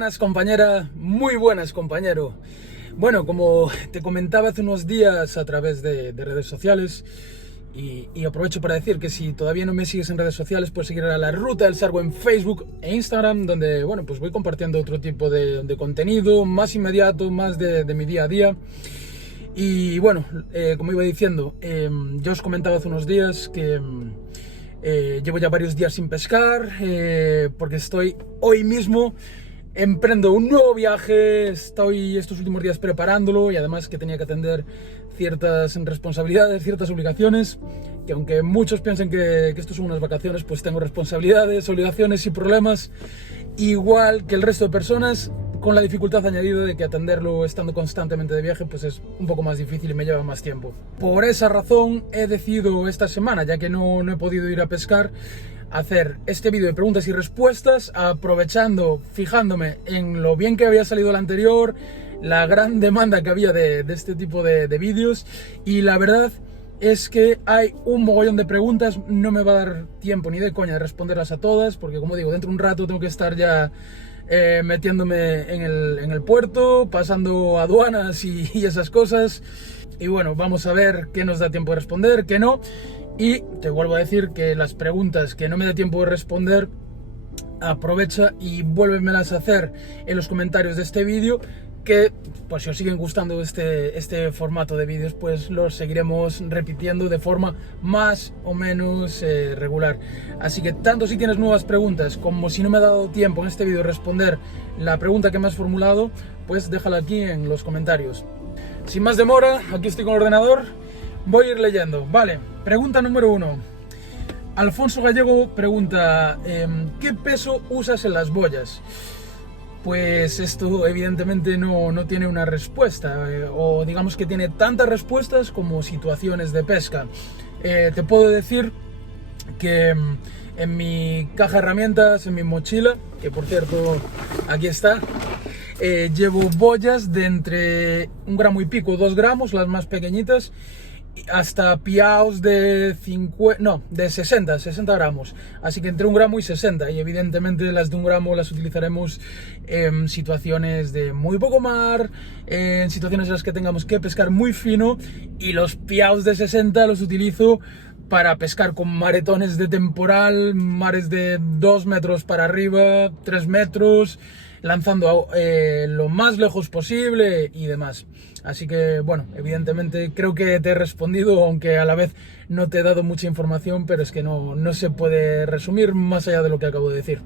buenas, compañera, muy buenas, compañero. Bueno, como te comentaba hace unos días a través de redes sociales, y aprovecho para decir que si todavía no me sigues en redes sociales, puedes seguir a La Ruta del Sargo en Facebook e Instagram, donde, bueno, pues voy compartiendo otro tipo de contenido más inmediato, más de mi día a día. Y bueno, como iba diciendo, yo os comentaba hace unos días que llevo ya varios días sin pescar, porque estoy hoy mismo emprendo un nuevo viaje. Estoy estos últimos días preparándolo y además que tenía que atender ciertas responsabilidades, ciertas obligaciones, que aunque muchos piensen que esto son unas vacaciones, pues tengo responsabilidades, obligaciones y problemas igual que el resto de personas, con la dificultad añadida de que atenderlo estando constantemente de viaje pues es un poco más difícil y me lleva más tiempo. Por esa razón he decidido esta semana, ya que no he podido ir a pescar, hacer este vídeo de preguntas y respuestas, aprovechando, fijándome en lo bien que había salido el anterior, la gran demanda que había de este tipo de vídeos, y la verdad es que hay un mogollón de preguntas. No me va a dar tiempo ni de coña de responderlas a todas, porque como digo, dentro de un rato tengo que estar ya metiéndome en el puerto, pasando aduanas y esas cosas. Y bueno, vamos a ver qué nos da tiempo de responder, qué no. Y te vuelvo a decir que las preguntas que no me da tiempo de responder, aprovecha y vuélvemelas a hacer en los comentarios de este vídeo, que pues si os siguen gustando este formato de vídeos, pues los seguiremos repitiendo de forma más o menos regular. Así que tanto si tienes nuevas preguntas como si no me ha dado tiempo en este vídeo responder la pregunta que me has formulado, pues déjala aquí en los comentarios. Sin más demora, aquí estoy con el ordenador, voy a ir leyendo. Vale, pregunta número 1. Alfonso Gallego pregunta, ¿qué peso usas en las boyas? Pues esto evidentemente no tiene una respuesta, o digamos que tiene tantas respuestas como situaciones de pesca. Te puedo decir que en mi caja de herramientas, en mi mochila, que por cierto aquí está, llevo boyas de entre 1 gramo y pico, 2 gramos, las más pequeñitas, hasta piaos de 60 gramos, así que entre 1 gramo y 60, y evidentemente las de 1 gramo las utilizaremos en situaciones de muy poco mar, en situaciones en las que tengamos que pescar muy fino, y los piaos de 60 los utilizo para pescar con maretones de temporal, mares de 2 metros para arriba, 3 metros, lanzando lo más lejos posible y demás. Así que, bueno, evidentemente creo que te he respondido, aunque a la vez no te he dado mucha información, pero es que no se puede resumir más allá de lo que acabo de decir.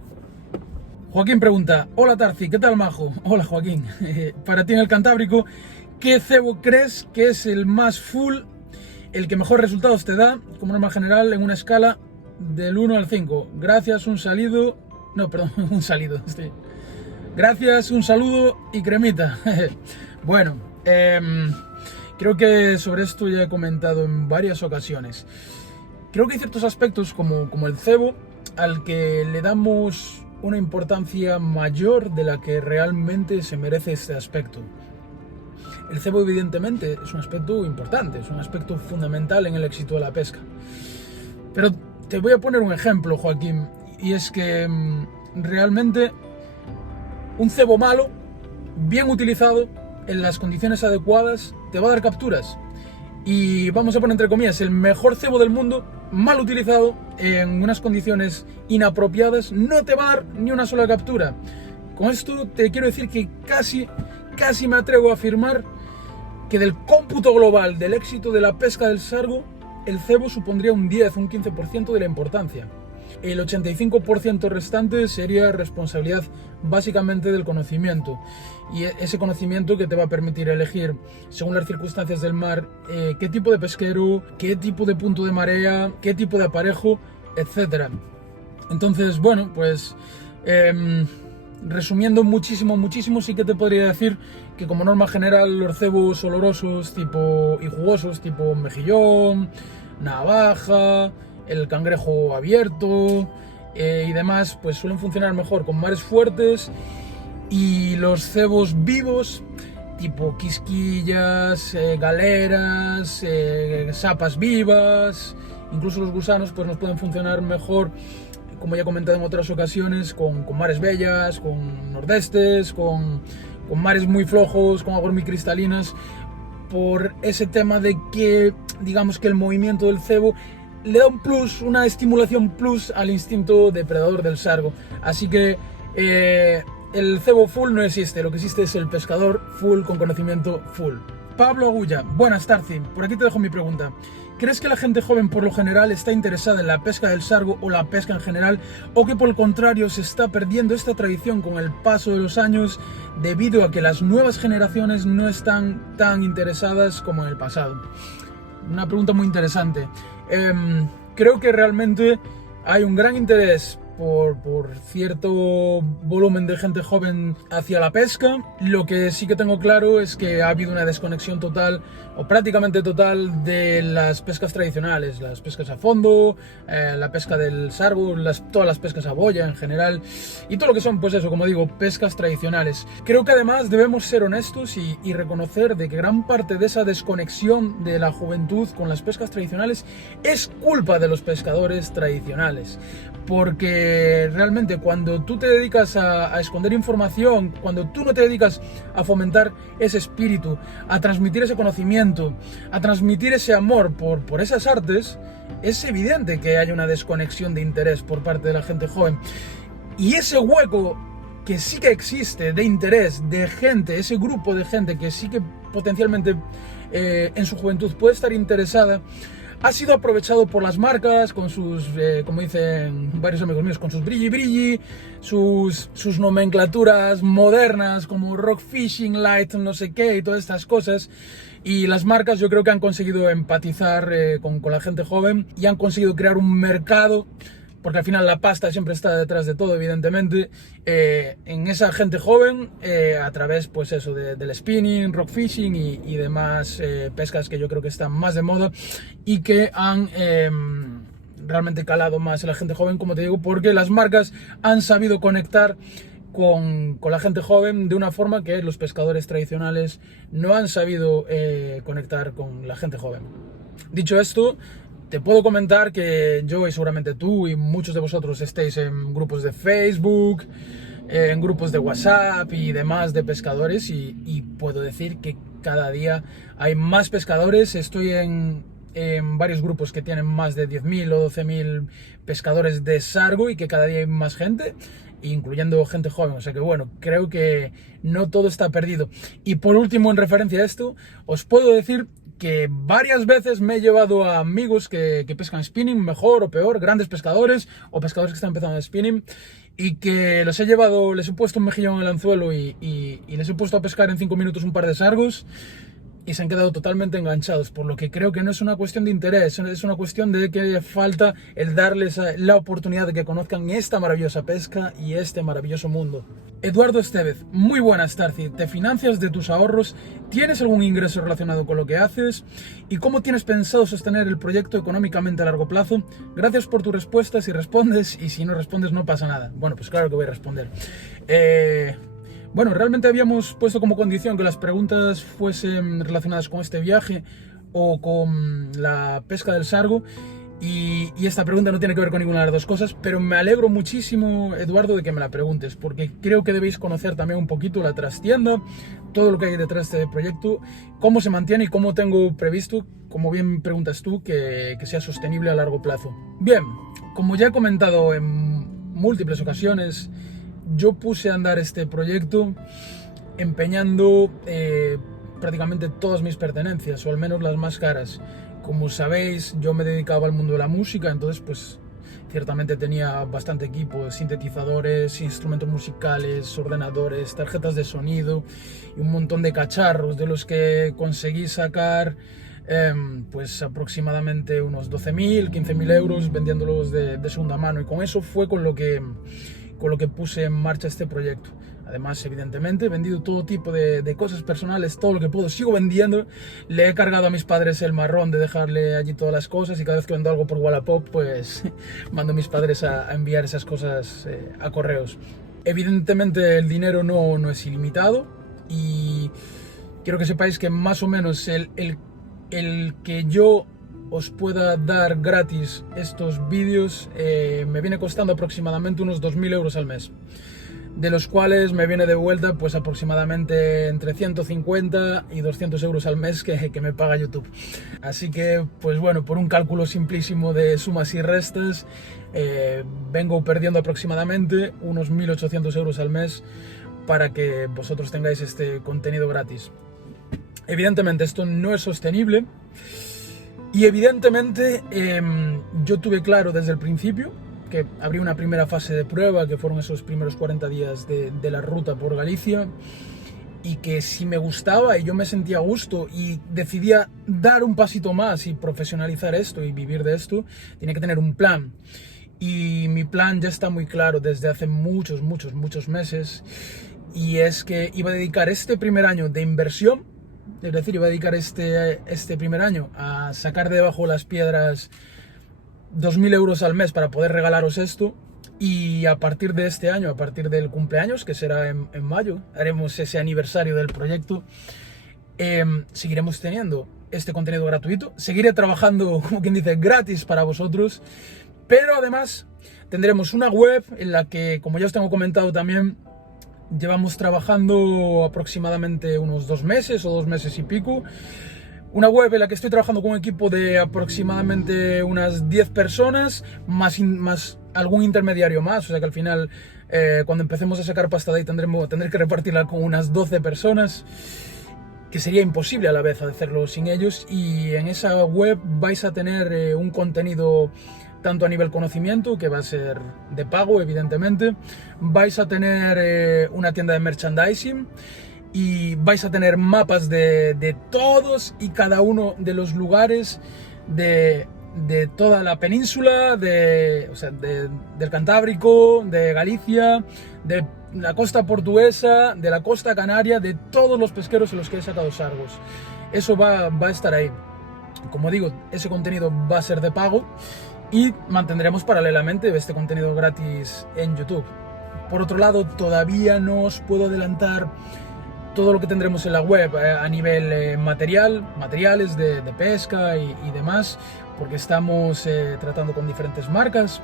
Joaquín pregunta, hola Tarci, ¿qué tal, majo? Hola Joaquín. Para ti en el Cantábrico, ¿qué cebo crees que es el más full, el que mejor resultados te da, como norma general, en una escala del 1 al 5? Gracias, un saludo... No, perdón, un saludo. Sí. Gracias, un saludo y cremita. Bueno, creo que sobre esto ya he comentado en varias ocasiones. Creo que hay ciertos aspectos como el cebo al que le damos una importancia mayor de la que realmente se merece este aspecto. El cebo evidentemente es un aspecto importante, es un aspecto fundamental en el éxito de la pesca. Pero te voy a poner un ejemplo, Joaquín, y es que realmente un cebo malo, bien utilizado, en las condiciones adecuadas, te va a dar capturas. Y vamos a poner entre comillas, el mejor cebo del mundo, mal utilizado, en unas condiciones inapropiadas, no te va a dar ni una sola captura. Con esto te quiero decir que casi me atrevo a afirmar que del cómputo global del éxito de la pesca del sargo, el cebo supondría un 10 o un 15% de la importancia. El 85% restante sería responsabilidad básicamente del conocimiento, y ese conocimiento que te va a permitir elegir, según las circunstancias del mar, qué tipo de pesquero, qué tipo de punto de marea, qué tipo de aparejo, etc. Entonces, bueno, pues resumiendo muchísimo, sí que te podría decir que como norma general los cebos olorosos y jugosos tipo mejillón, navaja, el cangrejo abierto y demás, pues suelen funcionar mejor con mares fuertes, y los cebos vivos tipo quisquillas, galeras, sapas vivas, incluso los gusanos, pues nos pueden funcionar mejor como ya he comentado en otras ocasiones, con mares bellas, con nordestes, con mares muy flojos, con aguas muy cristalinas, por ese tema de que, digamos que el movimiento del cebo le da un plus, una estimulación plus al instinto depredador del sargo. Así que el cebo full no existe, lo que existe es el pescador full con conocimiento full. Pablo Agulla, buenas Tarci, por aquí te dejo mi pregunta. ¿Crees que la gente joven por lo general está interesada en la pesca del sargo o la pesca en general, o que por el contrario se está perdiendo esta tradición con el paso de los años debido a que las nuevas generaciones no están tan interesadas como en el pasado? Una pregunta muy interesante. Creo que realmente hay un gran interés por cierto volumen de gente joven hacia la pesca. Lo que sí que tengo claro es que ha habido una desconexión total o prácticamente total de las pescas tradicionales, las pescas a fondo, la pesca del sargo, todas las pescas a boya en general y todo lo que son, pues eso, como digo, pescas tradicionales. Creo que además debemos ser honestos y reconocer de que gran parte de esa desconexión de la juventud con las pescas tradicionales es culpa de los pescadores tradicionales. Porque realmente cuando tú te dedicas a esconder información, cuando tú no te dedicas a fomentar ese espíritu, a transmitir ese conocimiento, a transmitir ese amor por esas artes, es evidente que hay una desconexión de interés por parte de la gente joven. Y ese hueco que sí que existe de interés de gente, ese grupo de gente que sí que potencialmente en su juventud puede estar interesada, ha sido aprovechado por las marcas con sus, como dicen varios amigos míos, con sus brilli brilli, sus nomenclaturas modernas como rock fishing, light, no sé qué y todas estas cosas. Y las marcas yo creo que han conseguido empatizar con la gente joven y han conseguido crear un mercado, porque al final la pasta siempre está detrás de todo, evidentemente, en esa gente joven, a través, pues eso, del spinning, rock fishing y demás pescas que yo creo que están más de moda y que han realmente calado más en la gente joven, como te digo, porque las marcas han sabido conectar con la gente joven de una forma que los pescadores tradicionales no han sabido conectar con la gente joven. Dicho esto, te puedo comentar que yo y seguramente tú y muchos de vosotros estéis en grupos de Facebook, en grupos de WhatsApp y demás de pescadores y puedo decir que cada día hay más pescadores. Estoy en varios grupos que tienen más de 10.000 o 12.000 pescadores de sargo y que cada día hay más gente, incluyendo gente joven, o sea que bueno, creo que no todo está perdido. Y por último, en referencia a esto, os puedo decir que varias veces me he llevado a amigos que pescan spinning, mejor o peor, grandes pescadores o pescadores que están empezando a spinning, y que les he puesto un mejillón en el anzuelo y les he puesto a pescar en 5 minutos un par de sargos y se han quedado totalmente enganchados, por lo que creo que no es una cuestión de interés, es una cuestión de que falta el darles la oportunidad de que conozcan esta maravillosa pesca y este maravilloso mundo. Eduardo Estevez, muy buenas Tarci, ¿te financias de tus ahorros? ¿Tienes algún ingreso relacionado con lo que haces? ¿Y cómo tienes pensado sostener el proyecto económicamente a largo plazo? Gracias por tu respuesta si respondes, y si no respondes no pasa nada. Bueno, pues claro que voy a responder. Bueno, realmente habíamos puesto como condición que las preguntas fuesen relacionadas con este viaje o con la pesca del sargo, y esta pregunta no tiene que ver con ninguna de las dos cosas, pero me alegro muchísimo, Eduardo, de que me la preguntes, porque creo que debéis conocer también un poquito la trastienda, todo lo que hay detrás de este proyecto, cómo se mantiene y cómo tengo previsto, como bien preguntas tú, que sea sostenible a largo plazo. Bien, como ya he comentado en múltiples ocasiones, yo puse a andar este proyecto empeñando prácticamente todas mis pertenencias, o al menos las más caras. Como sabéis, yo me dedicaba al mundo de la música, entonces pues ciertamente tenía bastante equipo, sintetizadores, instrumentos musicales, ordenadores, tarjetas de sonido y un montón de cacharros, de los que conseguí sacar pues aproximadamente unos 12.000, 15.000 euros vendiéndolos de segunda mano, y con eso fue con lo que puse en marcha este proyecto. Además, evidentemente, he vendido todo tipo de cosas personales, todo lo que puedo, sigo vendiendo. Le he cargado a mis padres el marrón de dejarle allí todas las cosas, y cada vez que vendo algo por Wallapop, pues mando a mis padres a enviar esas cosas a correos. Evidentemente el dinero no es ilimitado, y quiero que sepáis que más o menos el que yo os pueda dar gratis estos vídeos, me viene costando aproximadamente unos 2.000 euros al mes, de los cuales me viene de vuelta pues aproximadamente entre 150 y 200 euros al mes que me paga YouTube. Así que pues bueno, por un cálculo simplísimo de sumas y restas, vengo perdiendo aproximadamente unos 1.800 euros al mes para que vosotros tengáis este contenido gratis. Evidentemente esto no es sostenible y evidentemente yo tuve claro desde el principio que habría una primera fase de prueba, que fueron esos primeros 40 días de la ruta por Galicia, y que si me gustaba y yo me sentía a gusto y decidía dar un pasito más y profesionalizar esto y vivir de esto, tenía que tener un plan. Y mi plan ya está muy claro desde hace muchos meses, y es que iba a dedicar este primer año de inversión, es decir, iba a dedicar este primer año a sacar de debajo las piedras 2.000 euros al mes para poder regalaros esto, y a partir de este año, a partir del cumpleaños, que será en mayo, haremos ese aniversario del proyecto, seguiremos teniendo este contenido gratuito, seguiré trabajando, como quien dice, gratis para vosotros, pero además tendremos una web en la que, como ya os tengo comentado también, llevamos trabajando aproximadamente unos 2 meses o 2 meses y pico. Una web en la que estoy trabajando con un equipo de aproximadamente unas 10 personas, más algún intermediario más, o sea que al final, cuando empecemos a sacar pasta de ahí, tendré que repartirla con unas 12 personas, que sería imposible a la vez hacerlo sin ellos. Y en esa web vais a tener un contenido tanto a nivel conocimiento, que va a ser de pago, evidentemente, vais a tener una tienda de merchandising, y vais a tener mapas de todos y cada uno de los lugares de toda la península, del Cantábrico, de Galicia, de la costa portuguesa, de la costa canaria, de todos los pesqueros en los que he sacado sargos. Eso va a estar ahí. Como digo, ese contenido va a ser de pago y mantendremos paralelamente este contenido gratis en YouTube. Por otro lado, todavía no os puedo adelantar todo lo que tendremos en la web a nivel materiales de pesca y demás, porque estamos tratando con diferentes marcas,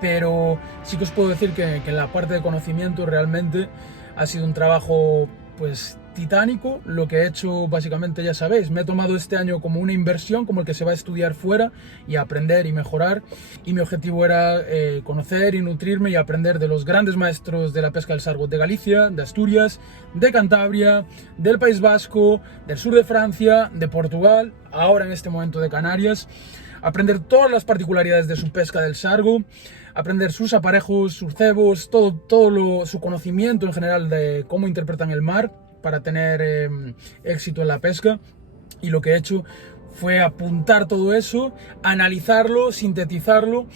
pero sí que os puedo decir que en la parte de conocimiento realmente ha sido un trabajo pues titánico. Lo que he hecho básicamente ya sabéis, me he tomado este año como una inversión, como el que se va a estudiar fuera y aprender y mejorar, y mi objetivo era conocer y nutrirme y aprender de los grandes maestros de la pesca del sargo de Galicia, de Asturias, de Cantabria, del País Vasco, del sur de Francia, de Portugal, ahora en este momento de Canarias, aprender todas las particularidades de su pesca del sargo, aprender sus aparejos, sus cebos, su conocimiento en general de cómo interpretan el mar para tener éxito en la pesca. Y lo que he hecho fue apuntar todo eso, analizarlo, sintetizarlo,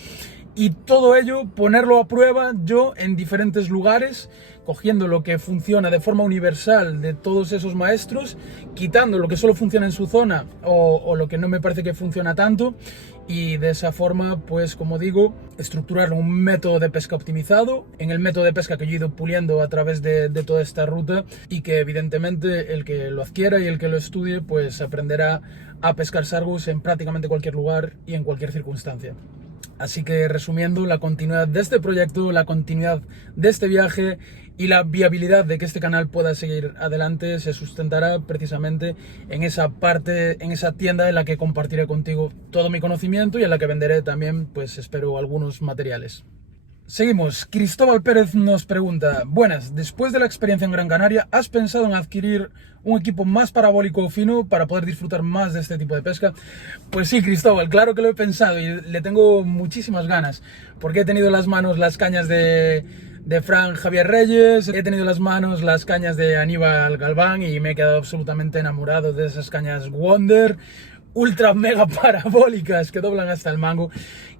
y todo ello ponerlo a prueba yo en diferentes lugares, cogiendo lo que funciona de forma universal de todos esos maestros, quitando lo que solo funciona en su zona o lo que no me parece que funciona tanto, y de esa forma, pues como digo, estructurar un método de pesca optimizado, en el método de pesca que yo he ido puliendo a través de toda esta ruta, y que evidentemente el que lo adquiera y el que lo estudie pues aprenderá a pescar sargos en prácticamente cualquier lugar y en cualquier circunstancia. Así que, resumiendo, la continuidad de este proyecto, la continuidad de este viaje y la viabilidad de que este canal pueda seguir adelante se sustentará precisamente en esa parte, en esa tienda en la que compartiré contigo todo mi conocimiento y en la que venderé también, pues espero, algunos materiales. Seguimos. Cristóbal Pérez nos pregunta: buenas, después de la experiencia en Gran Canaria, ¿has pensado en adquirir un equipo más parabólico o fino para poder disfrutar más de este tipo de pesca? Pues sí, Cristóbal, claro que lo he pensado y le tengo muchísimas ganas, porque he tenido en las manos las cañas de Fran Javier Reyes, he tenido en las manos las cañas de Aníbal Galván y me he quedado absolutamente enamorado de esas cañas Wonder, ultra mega parabólicas que doblan hasta el mango,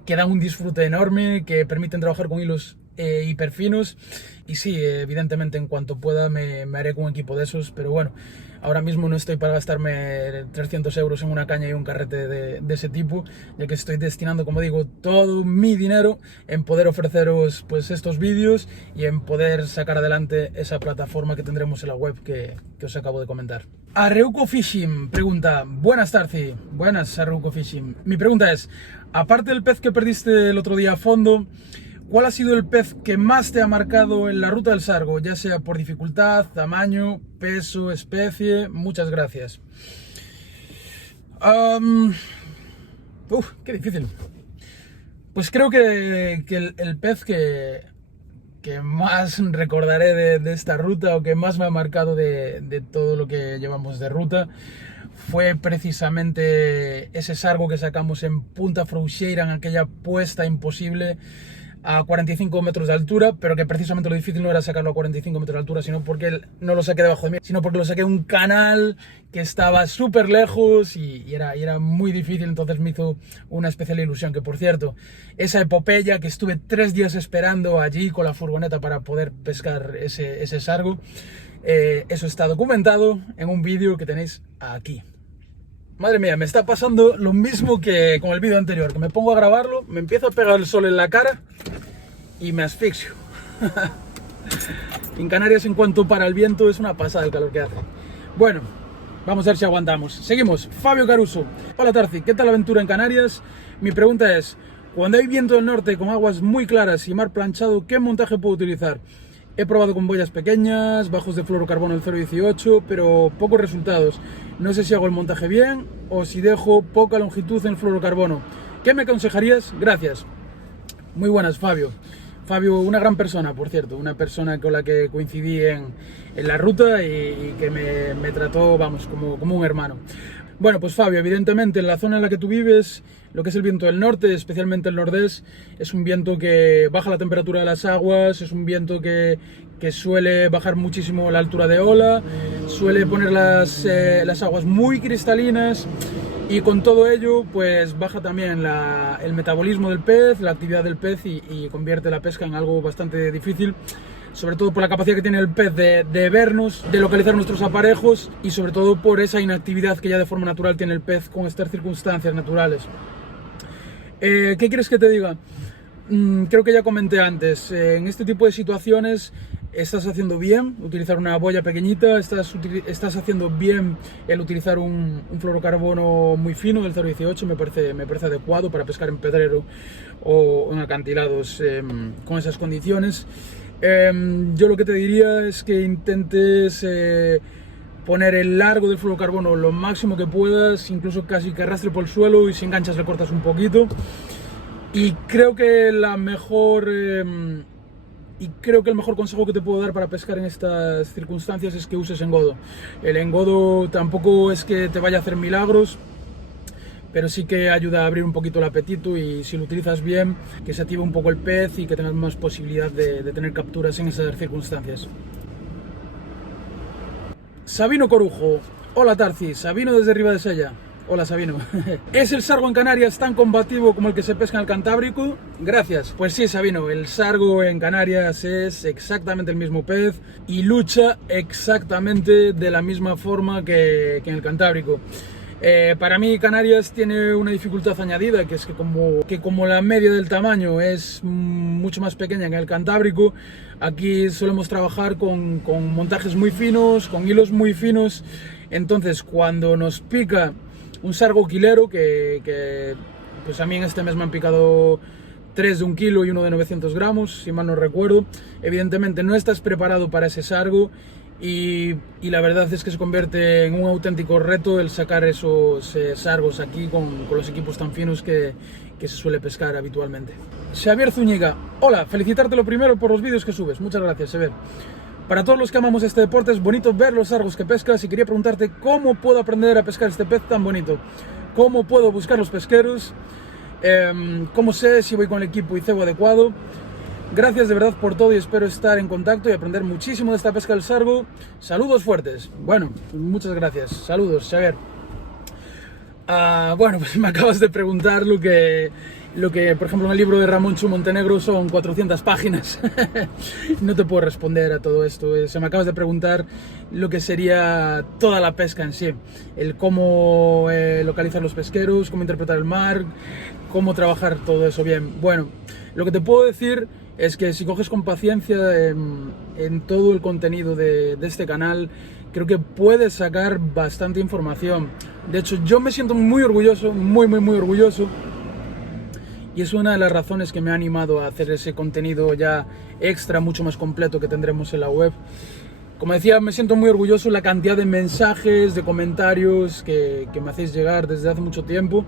que dan un disfrute enorme, que permiten trabajar con hilos hiper finos. Y sí, evidentemente en cuanto pueda me haré con un equipo de esos, pero bueno, ahora mismo no estoy para gastarme 300 euros en una caña y un carrete de ese tipo, ya que estoy destinando, como digo, todo mi dinero en poder ofreceros pues estos vídeos y en poder sacar adelante esa plataforma que tendremos en la web que os acabo de comentar. Arreuco Fishing pregunta, buenas Tarci, buenas Arreuco Fishing. Mi pregunta es, aparte del pez que perdiste el otro día a fondo, ¿cuál ha sido el pez que más te ha marcado en la ruta del Sargo? Ya sea por dificultad, tamaño, peso, especie. Muchas gracias. Qué difícil. Pues creo que el pez que más recordaré de esta ruta, o que más me ha marcado de todo lo que llevamos de ruta, fue precisamente ese sargo que sacamos en Punta Frouxeira, en aquella puesta imposible a 45 metros de altura, pero que precisamente lo difícil no era sacarlo a 45 metros de altura, sino porque no lo saqué debajo de mí, sino porque lo saqué en un canal que estaba súper lejos y era muy difícil. Entonces me hizo una especial ilusión, que por cierto, esa epopeya que estuve 3 días esperando allí con la furgoneta para poder pescar ese sargo, eso está documentado en un vídeo que tenéis aquí. Madre mía, me está pasando lo mismo que con el vídeo anterior, que me pongo a grabarlo, me empiezo a pegar el sol en la cara y me asfixio. En Canarias, en cuanto para el viento, es una pasada el calor que hace. Bueno, vamos a ver si aguantamos. Seguimos. Fabio Caruso. Hola Tarci, ¿qué tal la aventura en Canarias? Mi pregunta es, cuando hay viento del norte con aguas muy claras y mar planchado, ¿qué montaje puedo utilizar? He probado con boyas pequeñas, bajos de fluorocarbono del 0,18, pero pocos resultados. No sé si hago el montaje bien o si dejo poca longitud en fluorocarbono. ¿Qué me aconsejarías? Gracias. Muy buenas, Fabio. Fabio, una gran persona, por cierto, una persona con la que coincidí en la ruta y que me trató, vamos, como un hermano. Bueno, pues Fabio, evidentemente en la zona en la que tú vives, lo que es el viento del norte, especialmente el nordés, es un viento que baja la temperatura de las aguas, es un viento que suele bajar muchísimo la altura de ola, suele poner las aguas muy cristalinas, y con todo ello pues baja también el metabolismo del pez, la actividad del pez, y convierte la pesca en algo bastante difícil, sobre todo por la capacidad que tiene el pez de vernos, de localizar nuestros aparejos, y sobre todo por esa inactividad que ya de forma natural tiene el pez con estas circunstancias naturales. ¿Qué quieres que te diga? Creo que ya comenté antes, en este tipo de situaciones estás haciendo bien utilizar una boya pequeñita, estás haciendo bien el utilizar un fluorocarbono muy fino del 0,18, me parece adecuado para pescar en pedrero o en acantilados con esas condiciones. Yo lo que te diría es que intentes poner el largo del fluorocarbono lo máximo que puedas, incluso casi que arrastre por el suelo, y si enganchas le cortas un poquito. Y creo que el mejor consejo que te puedo dar para pescar en estas circunstancias es que uses engodo. El engodo tampoco es que te vaya a hacer milagros, pero sí que ayuda a abrir un poquito el apetito, y si lo utilizas bien, que se active un poco el pez y que tengas más posibilidad de tener capturas en esas circunstancias. Sabino Corujo. Hola Tarci, Sabino desde Ribadesella. Hola Sabino. ¿Es el sargo en Canarias tan combativo como el que se pesca en el Cantábrico? Gracias. Pues sí, Sabino, el sargo en Canarias es exactamente el mismo pez y lucha exactamente de la misma forma que en el Cantábrico. Para mí Canarias tiene una dificultad añadida, que es que como la media del tamaño es mucho más pequeña que en el Cantábrico, aquí solemos trabajar con montajes muy finos, con hilos muy finos. Entonces cuando nos pica un sargo quilero, que pues a mí en este mes me han picado 3 de 1 kilo y uno de 900 gramos, si mal no recuerdo, evidentemente no estás preparado para ese sargo, y la verdad es que se convierte en un auténtico reto el sacar esos sargos aquí con los equipos tan finos que se suele pescar habitualmente. Xavier Zúñiga, hola, felicitarte lo primero por los vídeos que subes, muchas gracias Xavier. Para todos los que amamos este deporte es bonito ver los sargos que pescas, y quería preguntarte cómo puedo aprender a pescar este pez tan bonito, cómo puedo buscar los pesqueros, cómo sé si voy con el equipo y cebo adecuado. Gracias de verdad por todo y espero estar en contacto y aprender muchísimo de esta pesca del sargo. Saludos fuertes. Bueno, muchas gracias. Saludos, Xavier. Bueno, pues me acabas de preguntar lo que, por ejemplo, en el libro de Ramón Chu Montenegro son 400 páginas. No te puedo responder a todo esto. Se me acabas de preguntar lo que sería toda la pesca en sí. El cómo localizar los pesqueros, cómo interpretar el mar, cómo trabajar todo eso bien. Bueno, lo que te puedo decir es que si coges con paciencia en todo el contenido de este canal, creo que puedes sacar bastante información. De hecho, yo me siento muy orgulloso, muy orgulloso, y es una de las razones que me ha animado a hacer ese contenido ya extra, mucho más completo que tendremos en la web. Como decía, me siento muy orgulloso de la cantidad de mensajes, de comentarios que me hacéis llegar desde hace mucho tiempo,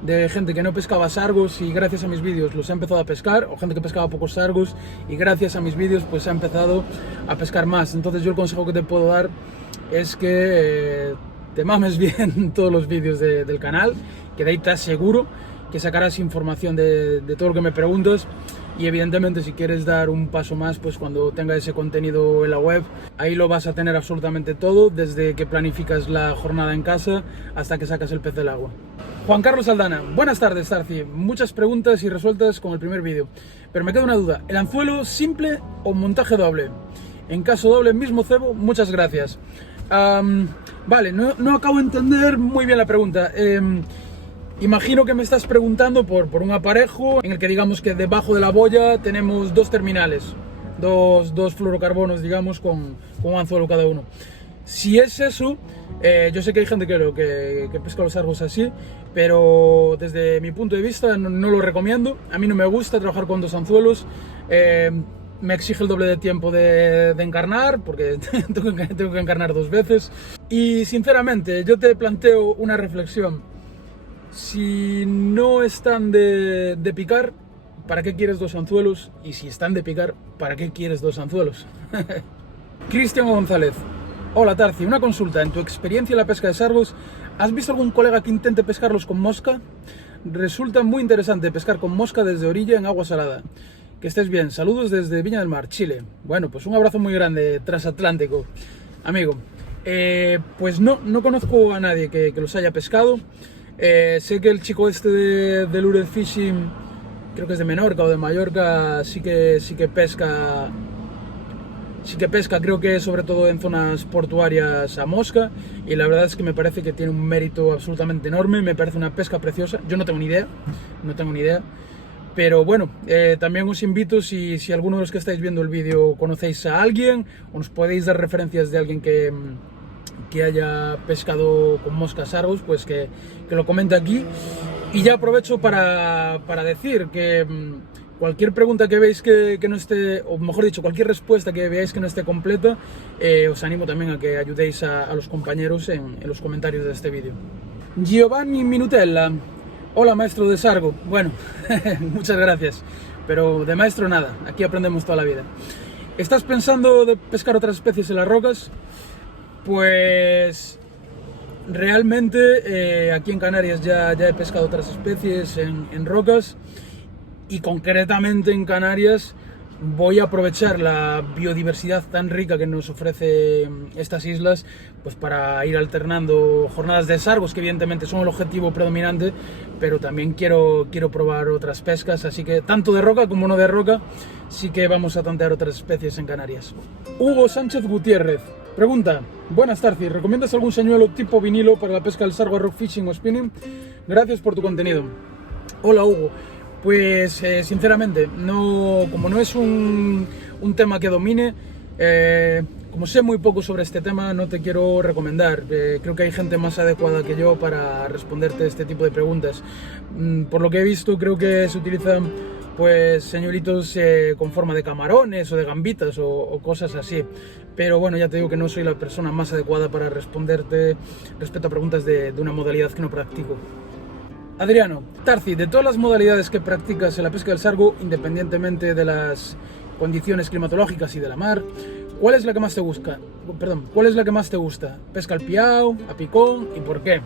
de gente que no pescaba sargos y gracias a mis vídeos los ha empezado a pescar, o gente que pescaba pocos sargos y gracias a mis vídeos pues ha empezado a pescar más. Entonces yo el consejo que te puedo dar es que te mames bien todos los vídeos del canal, que de ahí te aseguro que sacarás información de todo lo que me preguntas. Y evidentemente si quieres dar un paso más, pues cuando tenga ese contenido en la web, ahí lo vas a tener absolutamente todo, desde que planificas la jornada en casa hasta que sacas el pez del agua. Juan Carlos Aldana, buenas tardes Tarci, muchas preguntas y resueltas con el primer vídeo, pero me queda una duda, ¿el anzuelo simple o montaje doble? En caso doble, mismo cebo, muchas gracias. Vale, no acabo de entender muy bien la pregunta. Imagino que me estás preguntando por un aparejo en el que digamos que debajo de la boya tenemos dos terminales, dos fluorocarbonos, digamos, con un anzuelo cada uno. Si es eso, yo sé que hay gente que pesca los sargos así, pero desde mi punto de vista no lo recomiendo. A mí no me gusta trabajar con dos anzuelos. Me exige el doble de tiempo de encarnar, porque tengo que encarnar 2 veces. Y sinceramente, yo te planteo una reflexión. Si no están de picar, ¿para qué quieres 2 anzuelos? Y si están de picar, ¿para qué quieres 2 anzuelos? Cristian González. Hola Tarci, una consulta. En tu experiencia en la pesca de sargos, ¿has visto algún colega que intente pescarlos con mosca? Resulta muy interesante pescar con mosca desde orilla en agua salada. Que estés bien. Saludos desde Viña del Mar, Chile. Bueno, pues un abrazo muy grande, transatlántico, amigo. Pues no conozco a nadie que los haya pescado. Sé que el chico este de Lured Fishing, creo que es de Menorca o de Mallorca, sí que pesca, creo que sobre todo en zonas portuarias a mosca, y la verdad es que me parece que tiene un mérito absolutamente enorme, me parece una pesca preciosa. Yo no tengo ni idea, pero bueno, también os invito, si alguno de los que estáis viendo el vídeo conocéis a alguien o nos podéis dar referencias de alguien que haya pescado con moscas sargos, pues que lo comente aquí. Y ya aprovecho para decir que cualquier pregunta que veáis que no esté, o mejor dicho, cualquier respuesta que veáis que no esté completa, os animo también a que ayudéis a los compañeros en los comentarios de este vídeo. Giovanni Minutella, hola maestro de sargo. Bueno, muchas gracias, pero de maestro nada, aquí aprendemos toda la vida. ¿Estás pensando de pescar otras especies en las rocas? Pues realmente aquí en Canarias ya he pescado otras especies en rocas, y concretamente en Canarias voy a aprovechar la biodiversidad tan rica que nos ofrece estas islas, pues para ir alternando jornadas de sargos, que evidentemente son el objetivo predominante, pero también quiero probar otras pescas, así que tanto de roca como no de roca sí que vamos a tantear otras especies en Canarias. Hugo Sánchez Gutiérrez pregunta, buenas Tarci, ¿recomiendas algún señuelo tipo vinilo para la pesca del sargo, rock fishing o spinning? Gracias por tu contenido. Hola Hugo. Pues sinceramente, como no es un tema que domine, como sé muy poco sobre este tema, no te quiero recomendar. Creo que hay gente más adecuada que yo para responderte este tipo de preguntas. Por lo que he visto, creo que se utilizan pues señuelitos con forma de camarones o de gambitas o cosas así. Pero bueno, ya te digo que no soy la persona más adecuada para responderte respecto a preguntas de una modalidad que no practico. Adriano, Tarci, de todas las modalidades que practicas en la pesca del sargo, independientemente de las condiciones climatológicas y de la mar, ¿cuál es la que más te gusta? ¿Cuál es la que más te gusta? ¿Pesca al piao, a picón y por qué?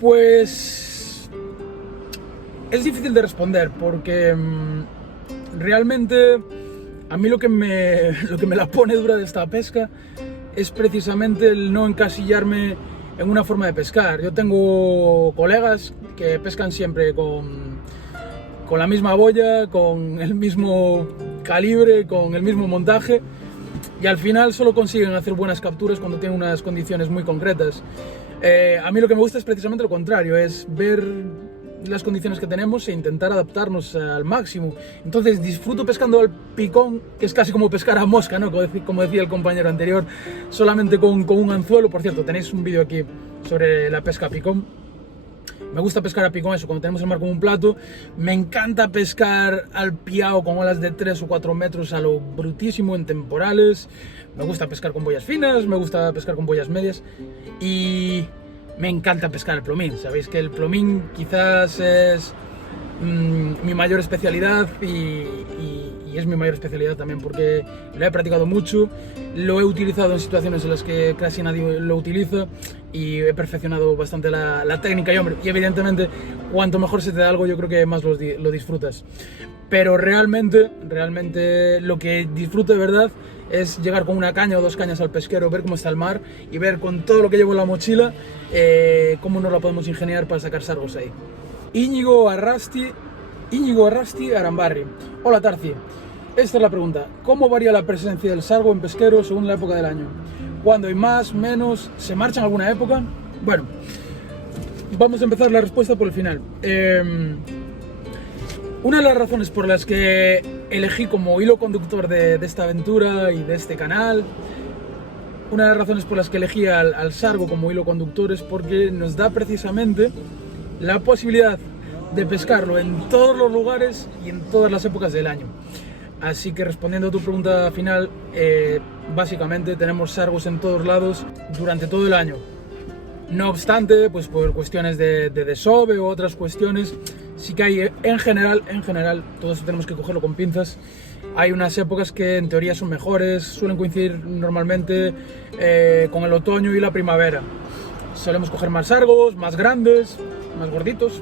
Pues es difícil de responder porque realmente a mí lo que me la pone dura de esta pesca es precisamente el no encasillarme en una forma de pescar. Yo tengo colegas que pescan siempre con la misma boya, con el mismo calibre, con el mismo montaje, y al final solo consiguen hacer buenas capturas cuando tienen unas condiciones muy concretas. A mí lo que me gusta es precisamente lo contrario, es ver las condiciones que tenemos e intentar adaptarnos al máximo. Entonces disfruto pescando al picón, que es casi como pescar a mosca, ¿no? Como decía el compañero anterior, solamente con un anzuelo. Por cierto, tenéis un vídeo aquí sobre la pesca a picón. Me gusta pescar a picón, eso, cuando tenemos el mar como un plato. Me encanta pescar al piao con olas de 3 o 4 metros a lo brutísimo en temporales. Me gusta pescar con boyas finas, me gusta pescar con boyas medias. Y me encanta pescar el plomín. Sabéis que el plomín quizás es mi mayor especialidad y es mi mayor especialidad también porque lo he practicado mucho, lo he utilizado en situaciones en las que casi nadie lo utiliza y he perfeccionado bastante la técnica y, hombre, y evidentemente cuanto mejor se te da algo yo creo que más lo disfrutas. Pero realmente lo que disfruto de verdad es llegar con una caña o 2 cañas al pesquero, ver cómo está el mar y ver con todo lo que llevo en la mochila cómo nos la podemos ingeniar para sacar sargos ahí. Íñigo Arrasti Arambarri. Hola Tarci, esta es la pregunta. ¿Cómo varía la presencia del sargo en pesquero según la época del año? ¿Cuándo hay más, menos? ¿Se marcha en alguna época? Bueno, vamos a empezar la respuesta por el final. Una de las razones por las que elegí como hilo conductor de esta aventura y de este canal, una de las razones por las que elegí al sargo como hilo conductor es porque nos da precisamente la posibilidad de pescarlo en todos los lugares y en todas las épocas del año. Así que respondiendo a tu pregunta final, básicamente tenemos sargos en todos lados durante todo el año. No obstante, pues por cuestiones de desove u otras cuestiones, sí que hay en general, todo eso tenemos que cogerlo con pinzas. Hay unas épocas que en teoría son mejores, suelen coincidir normalmente con el otoño y la primavera. Solemos coger más sargos, más grandes, más gorditos,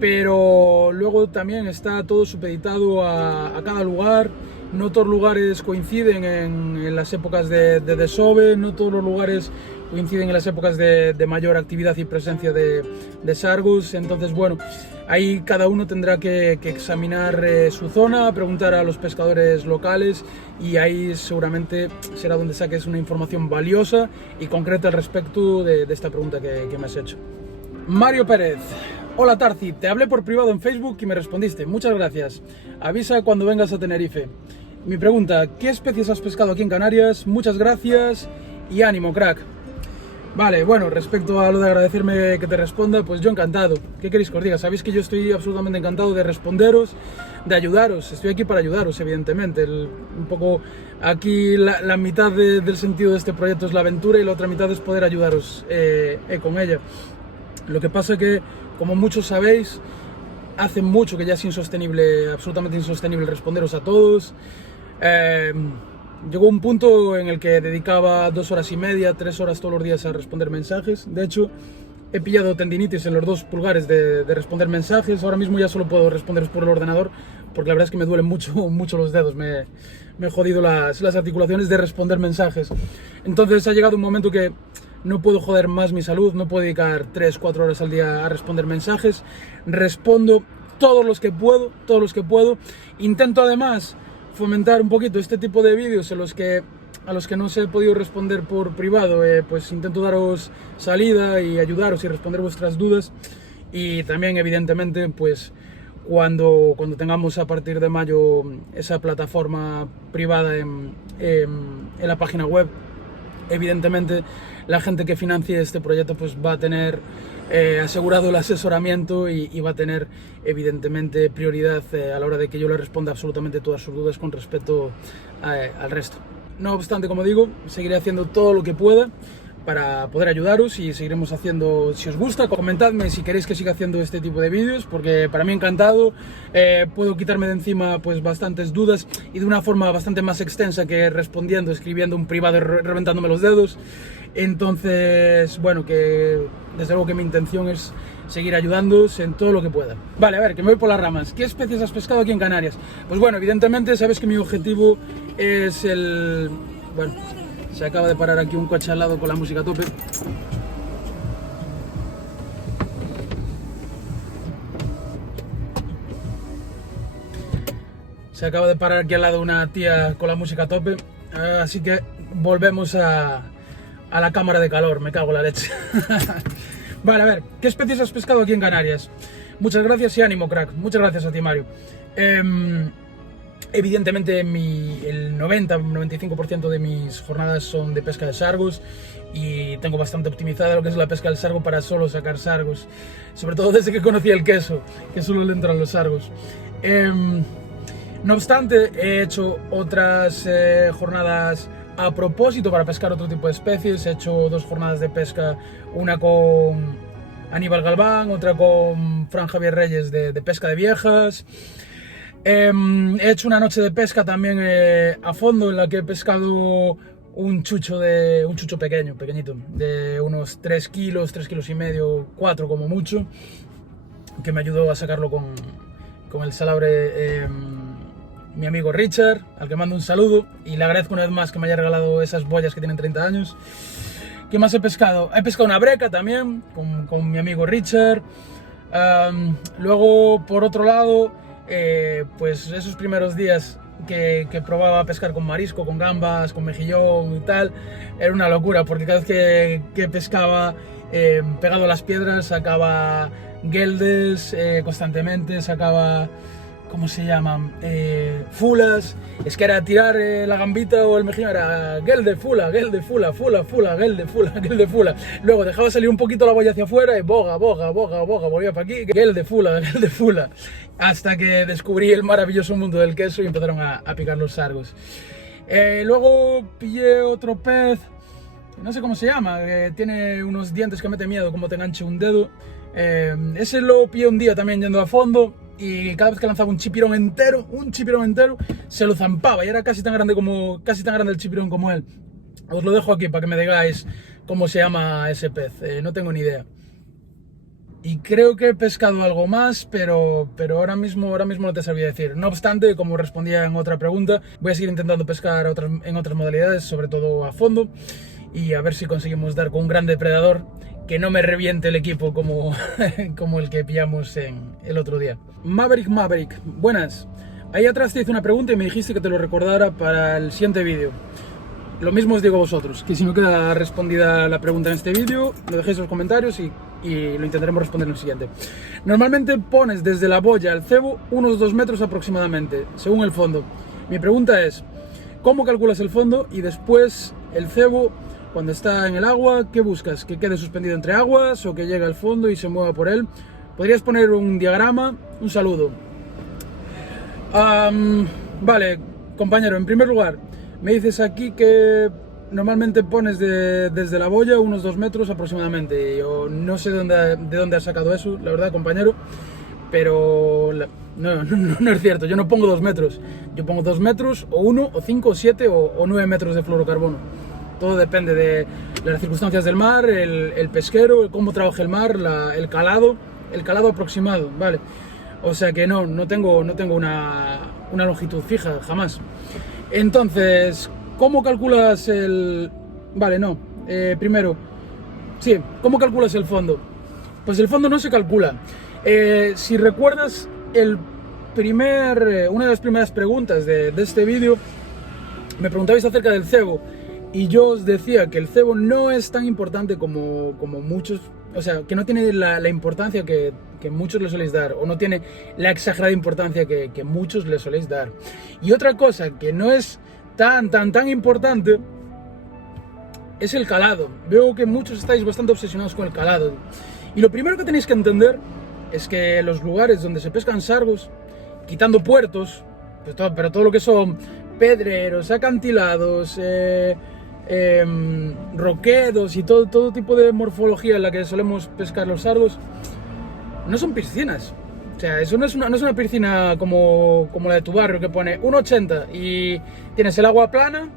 pero luego también está todo supeditado a cada lugar. No todos los lugares coinciden en las épocas de desove, no todos los lugares coinciden en las épocas de mayor actividad y presencia de sargos. Entonces, bueno, ahí cada uno tendrá que examinar su zona, preguntar a los pescadores locales y ahí seguramente será donde saques una información valiosa y concreta al respecto de esta pregunta que me has hecho. Mario Pérez. Hola Tarci, te hablé por privado en Facebook y me respondiste. Muchas gracias. Avisa cuando vengas a Tenerife. Mi pregunta, ¿qué especies has pescado aquí en Canarias? Muchas gracias y ánimo, crack. Vale, bueno, respecto a lo de agradecerme que te responda, pues yo encantado. ¿Qué queréis que os diga? Sabéis que yo estoy absolutamente encantado de responderos, de ayudaros. Estoy aquí para ayudaros, evidentemente. Un poco aquí la mitad del sentido de este proyecto es la aventura y la otra mitad es poder ayudaros con ella. Lo que pasa que, como muchos sabéis, hace mucho que ya es insostenible, absolutamente insostenible responderos a todos. Llegó un punto en el que dedicaba 2 horas y media, 3 horas todos los días a responder mensajes. De hecho, he pillado tendinitis en los 2 pulgares de responder mensajes. Ahora mismo ya solo puedo responderos por el ordenador, porque la verdad es que me duelen mucho los dedos. Me he jodido las articulaciones de responder mensajes. Entonces ha llegado un momento que no puedo joder más mi salud, no puedo dedicar 3-4 horas al día a responder mensajes. Respondo todos los que puedo. Intento además fomentar un poquito este tipo de vídeos a los que no os he podido responder por privado, pues intento daros salida y ayudaros y responder vuestras dudas. Y también evidentemente pues cuando tengamos a partir de mayo esa plataforma privada en la página web, evidentemente la gente que financie este proyecto pues va a tener asegurado el asesoramiento y va a tener evidentemente prioridad a la hora de que yo le responda absolutamente todas sus dudas con respecto al resto. No obstante, como digo, seguiré haciendo todo lo que pueda para poder ayudaros y seguiremos haciendo, si os gusta, comentadme si queréis que siga haciendo este tipo de vídeos, porque para mí encantado, puedo quitarme de encima pues bastantes dudas y de una forma bastante más extensa que respondiendo, escribiendo un privado y reventándome los dedos. Entonces, bueno, que desde luego que mi intención es seguir ayudándoos en todo lo que pueda. Vale, a ver, que me voy por las ramas. ¿Qué especies has pescado aquí en Canarias? Pues bueno, evidentemente sabes que mi objetivo es el... Bueno, se acaba de parar aquí un coche al lado con la música a tope. Se acaba de parar aquí al lado una tía con la música a tope. Así que volvemos a la cámara de calor, me cago en la leche. Vale, a ver, ¿qué especies has pescado aquí en Canarias? Muchas gracias y ánimo, crack. Muchas gracias a ti, Mario. Evidentemente el 90-95% de mis jornadas son de pesca de sargos y tengo bastante optimizada lo que es la pesca del sargo para solo sacar sargos, sobre todo desde que conocí el queso, que solo le entran los sargos. No obstante, he hecho otras jornadas a propósito para pescar otro tipo de especies. He hecho 2 jornadas de pesca, una con Aníbal Galván, otra con Fran Javier Reyes de pesca de viejas. He hecho una noche de pesca también a fondo en la que he pescado un chucho pequeñito, de unos 3 kilos, 3 kilos y medio, 4 como mucho, que me ayudó a sacarlo con el salabre mi amigo Richard, al que mando un saludo y le agradezco una vez más que me haya regalado esas boyas que tienen 30 años. ¿Qué más he pescado? He pescado una breca también con mi amigo Richard. Luego, por otro lado, pues esos primeros días que probaba a pescar con marisco, con gambas, con mejillón y tal, era una locura porque cada vez que pescaba pegado a las piedras sacaba geldes constantemente, sacaba, ¿cómo se llaman? Fulas. Es que era tirar la gambita o el mejillón, era gelde, fula, gelde, fula, fula, fula, gelde, fula, gelde, fula. Luego dejaba salir un poquito la boya hacia afuera y boga, volvía para aquí, gelde, fula, gelde, fula. Hasta que descubrí el maravilloso mundo del queso y empezaron a picar los sargos. Luego pillé otro pez, no sé cómo se llama, tiene unos dientes que mete miedo, como te enganche un dedo. Ese lo pillé un día también yendo a fondo. Y cada vez que lanzaba un chipirón entero, se lo zampaba y era casi tan grande el chipirón como él. Os lo dejo aquí para que me digáis cómo se llama ese pez, no tengo ni idea. Y creo que he pescado algo más, pero ahora mismo no te sabría decir. No obstante, como respondía en otra pregunta, voy a seguir intentando pescar en otras modalidades, sobre todo a fondo, y a ver si conseguimos dar con un gran depredador que no me reviente el equipo como el que pillamos el otro día. Maverick, buenas. Ahí atrás te hice una pregunta y me dijiste que te lo recordara para el siguiente vídeo. Lo mismo os digo a vosotros, que si no queda respondida la pregunta en este vídeo, lo dejéis en los comentarios y lo intentaremos responder en el siguiente. Normalmente pones desde la boya al cebo unos 2 metros aproximadamente, según el fondo. Mi pregunta es, ¿cómo calculas el fondo y después el cebo? Cuando está en el agua, ¿qué buscas? ¿Que quede suspendido entre aguas o que llegue al fondo y se mueva por él? ¿Podrías poner un diagrama? Un saludo. Vale, compañero, en primer lugar, me dices aquí que normalmente pones desde la boya unos 2 metros aproximadamente. Yo no sé de dónde has sacado eso, la verdad, compañero, pero no es cierto. Yo no pongo 2 metros. Yo pongo 2 metros, o 1, o 5, o 7, o 9 metros de fluorocarbono. Todo depende de las circunstancias del mar, el pesquero, cómo trabaje el mar, el calado aproximado, ¿vale? O sea que no tengo una longitud fija, jamás. Entonces, ¿cómo calculas el...? Vale, no. Primero, sí, ¿cómo calculas el fondo? Pues el fondo no se calcula. Si recuerdas una de las primeras preguntas de este vídeo, me preguntabais acerca del cebo. Y yo os decía que el cebo no es tan importante como muchos, o sea, que no tiene la importancia que muchos le soléis dar, o no tiene la exagerada importancia que muchos le soléis dar. Y otra cosa que no es tan importante es el calado. Veo que muchos estáis bastante obsesionados con el calado. Y lo primero que tenéis que entender es que los lugares donde se pescan sargos, quitando puertos, pero todo lo que son pedreros, acantilados, roquedos y todo tipo de morfología en la que solemos pescar los sargos, no son piscinas. O sea, eso no es una piscina como la de tu barrio que pone 1,80 y tienes el agua plana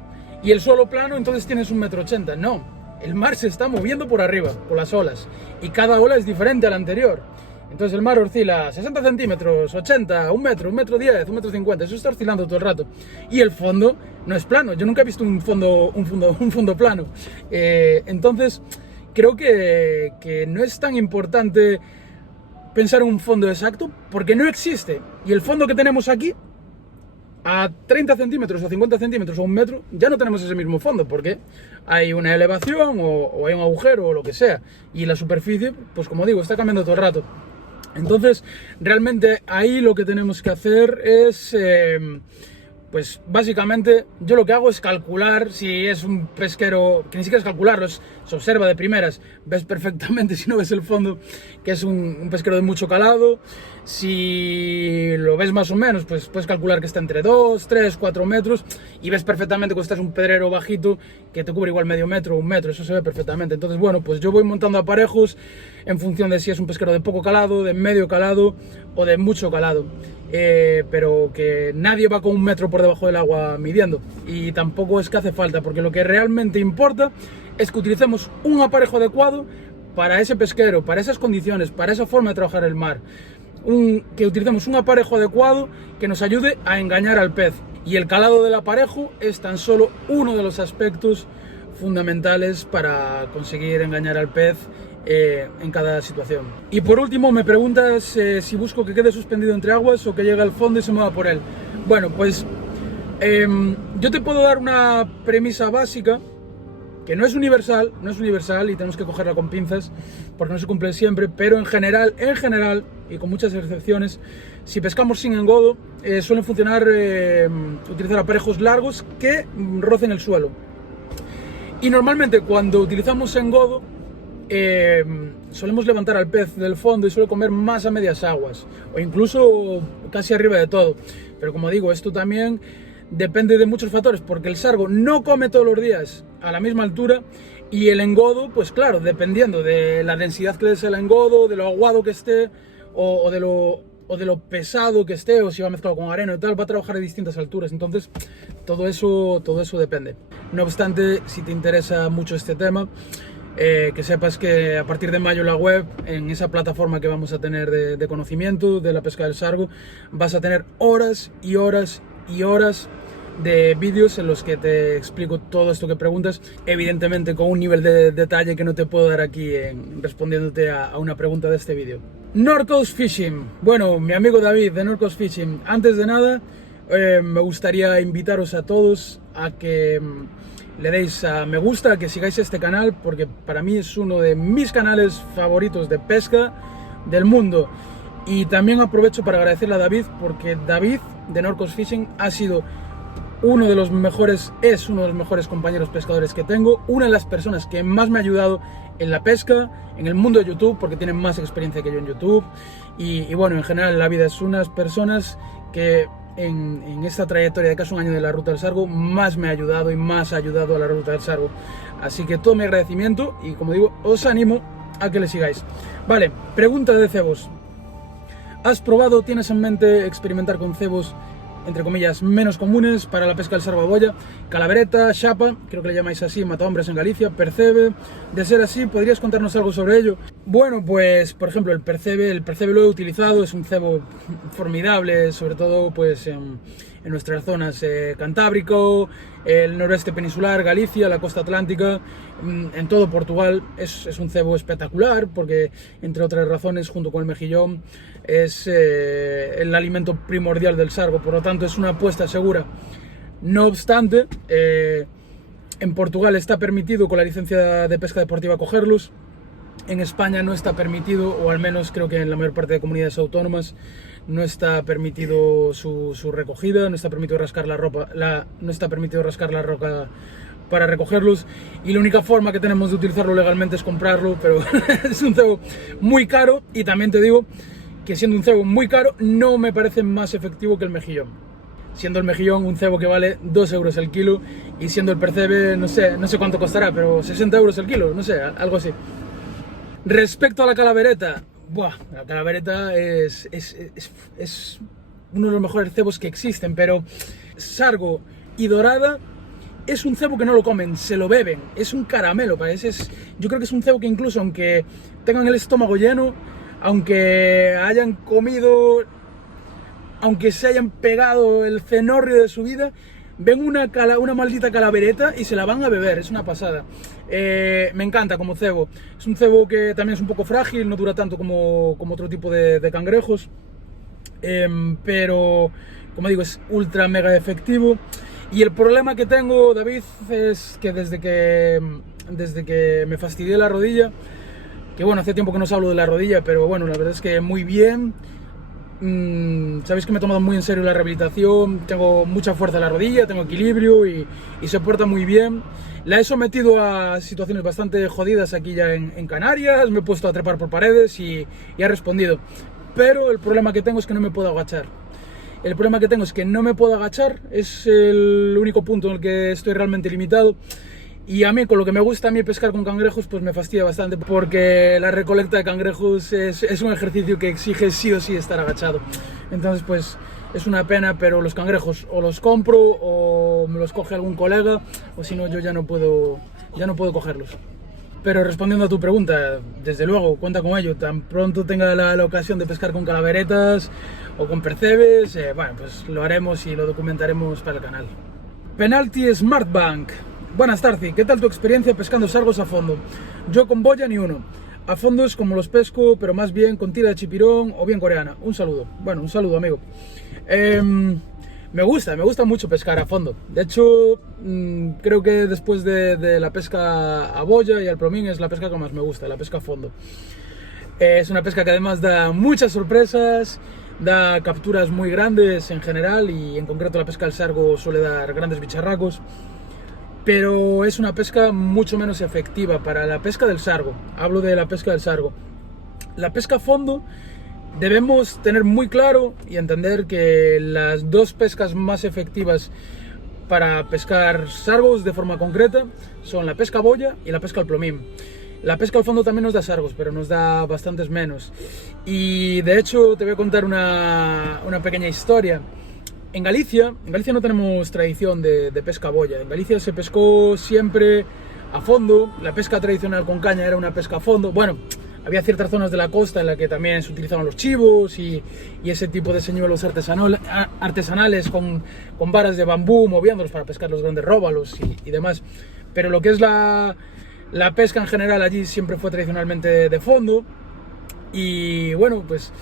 y el suelo plano, entonces tienes 1,80 m. No, el mar se está moviendo por arriba, por las olas, y cada ola es diferente a la anterior. Entonces el mar oscila 60 centímetros, 80, 1 metro, 1,10 m, 1,50 m, eso está oscilando todo el rato. Y el fondo no es plano, yo nunca he visto un fondo plano. Entonces creo que no es tan importante pensar en un fondo exacto, porque no existe. Y el fondo que tenemos aquí A 30 centímetros o 50 centímetros o 1 metro ya no tenemos ese mismo fondo porque hay una elevación o hay un agujero o lo que sea, y la superficie, pues como digo, está cambiando todo el rato. Entonces realmente ahí lo que tenemos que hacer es pues básicamente yo lo que hago es calcular si es un pesquero, que ni siquiera es calcularlo, se observa de primeras, ves perfectamente si no ves el fondo que es un pesquero de mucho calado. Si lo ves más o menos, pues puedes calcular que está entre 2, 3, 4 metros y ves perfectamente que estás un pedrero bajito que te cubre igual medio metro o 1 metro, eso se ve perfectamente. Entonces bueno, pues yo voy montando aparejos en función de si es un pesquero de poco calado, de medio calado o de mucho calado. Pero que nadie va con 1 metro por debajo del agua midiendo, y tampoco es que hace falta, porque lo que realmente importa es que utilicemos un aparejo adecuado para ese pesquero, para esas condiciones, para esa forma de trabajar el mar. Que utilicemos un aparejo adecuado que nos ayude a engañar al pez, y el calado del aparejo es tan solo uno de los aspectos fundamentales para conseguir engañar al pez en cada situación. Y por último me preguntas si busco que quede suspendido entre aguas o que llegue al fondo y se mueva por él. Bueno, pues yo te puedo dar una premisa básica que no es universal y tenemos que cogerla con pinzas porque no se cumple siempre, pero en general y con muchas excepciones, si pescamos sin engodo suelen funcionar utilizar aparejos largos que rocen el suelo. Y normalmente cuando utilizamos engodo solemos levantar al pez del fondo y suele comer más a medias aguas o incluso casi arriba de todo. Pero como digo, esto también depende de muchos factores, porque el sargo no come todos los días a la misma altura, y el engodo, pues claro, dependiendo de la densidad que le des al engodo, de lo aguado que esté o de lo pesado que esté, o si va mezclado con arena y tal, va a trabajar a distintas alturas. Entonces todo eso depende. No obstante, si te interesa mucho este tema, que sepas que a partir de mayo la web, en esa plataforma que vamos a tener de conocimiento de la pesca del sargo, vas a tener horas y horas y horas de vídeos en los que te explico todo esto que preguntas, evidentemente con un nivel de detalle que no te puedo dar aquí respondiéndote a una pregunta de este vídeo. North Coast Fishing. Bueno, mi amigo David de North Coast Fishing, antes de nada me gustaría invitaros a todos a que le deis a me gusta, que sigáis este canal, porque para mí es uno de mis canales favoritos de pesca del mundo. Y también aprovecho para agradecerle a David, porque David de North Coast Fishing ha sido uno de los mejores compañeros pescadores que tengo, una de las personas que más me ha ayudado en la pesca, en el mundo de YouTube, porque tiene más experiencia que yo en YouTube, y bueno, en general en la vida es unas personas que en esta trayectoria de casi un año de la Ruta del Sargo más me ha ayudado y más ha ayudado a la Ruta del Sargo. Así que todo mi agradecimiento, y como digo, os animo a que le sigáis. Vale, pregunta de cebos. ¿Has probado, tienes en mente experimentar con cebos, entre comillas, menos comunes para la pesca del sargo a boya? Calavereta, chapa, creo que le llamáis así, matahombres en Galicia, percebe. De ser así, ¿podrías contarnos algo sobre ello? Bueno, pues, por ejemplo, el percebe lo he utilizado, es un cebo formidable, sobre todo pues en nuestras zonas Cantábrico, el noroeste peninsular, Galicia, la costa atlántica, en todo Portugal. Es un cebo espectacular porque, entre otras razones, junto con el mejillón, es el alimento primordial del sargo, por lo tanto es una apuesta segura. No obstante, en Portugal está permitido con la licencia de pesca deportiva cogerlos. En España no está permitido, o al menos creo que en la mayor parte de comunidades autónomas no está permitido su recogida, no está permitido rascar la roca para recogerlos, y la única forma que tenemos de utilizarlo legalmente es comprarlo, pero es un cebo muy caro, y también te digo que siendo un cebo muy caro no me parece más efectivo que el mejillón. Siendo el mejillón un cebo que vale 2 euros el kilo, y siendo el percebe no sé cuánto costará, pero 60 euros el kilo, no sé, algo así. Respecto a la calavereta, la calavereta es uno de los mejores cebos que existen, pero sargo y dorada es un cebo que no lo comen, se lo beben, es un caramelo, yo creo que es un cebo que incluso aunque tengan el estómago lleno, aunque hayan comido, aunque se hayan pegado el cenorrio de su vida, ven una maldita calavereta y se la van a beber, es una pasada. Me encanta como cebo. Es un cebo que también es un poco frágil, no dura tanto como otro tipo de cangrejos, pero como digo, es ultra mega efectivo. Y el problema que tengo, David, es que desde que me fastidié la rodilla, que bueno, hace tiempo que no os hablo de la rodilla, pero bueno, la verdad es que muy bien. Sabéis que me he tomado muy en serio la rehabilitación, tengo mucha fuerza en la rodilla, tengo equilibrio y se porta muy bien. La he sometido a situaciones bastante jodidas aquí ya en Canarias, me he puesto a trepar por paredes y ha respondido. Pero el problema que tengo es que no me puedo agachar. El problema que tengo es que no me puedo agachar, es el único punto en el que estoy realmente limitado. Y a mí, con lo que me gusta a mí pescar con cangrejos, pues me fastidia bastante, porque la recolecta de cangrejos es un ejercicio que exige sí o sí estar agachado. Entonces, pues es una pena, pero los cangrejos o los compro o me los coge algún colega, o si no, yo ya no puedo cogerlos. Pero respondiendo a tu pregunta, desde luego, cuenta con ello. Tan pronto tenga la ocasión de pescar con calaveretas o con percebes, bueno, pues lo haremos y lo documentaremos para el canal. Penalty Smartbank. Buenas Tarci, ¿qué tal tu experiencia pescando sargos a fondo? Yo con boya ni uno. A fondo es como los pesco, pero más bien con tira de chipirón o bien coreana. Un saludo. Bueno, un saludo, amigo. Me gusta mucho pescar a fondo. De hecho, creo que después de la pesca a boya y al plomín es la pesca que más me gusta, la pesca a fondo. Es una pesca que además da muchas sorpresas, da capturas muy grandes en general y en concreto la pesca al sargo suele dar grandes bicharracos. Pero es una pesca mucho menos efectiva para la pesca del sargo. Hablo de la pesca del sargo. La pesca a fondo debemos tener muy claro y entender que las dos pescas más efectivas para pescar sargos de forma concreta son la pesca a boya y la pesca al plomín. La pesca al fondo también nos da sargos, pero nos da bastantes menos. Y de hecho te voy a contar una pequeña historia. En Galicia no tenemos tradición de pesca a boya. En Galicia se pescó siempre a fondo. La pesca tradicional con caña era una pesca a fondo. Bueno, había ciertas zonas de la costa en la que también se utilizaban los chivos y ese tipo de señuelos artesanales con varas de bambú moviéndolos para pescar los grandes róbalos y demás. Pero lo que es la pesca en general allí siempre fue tradicionalmente de fondo. Y bueno, pues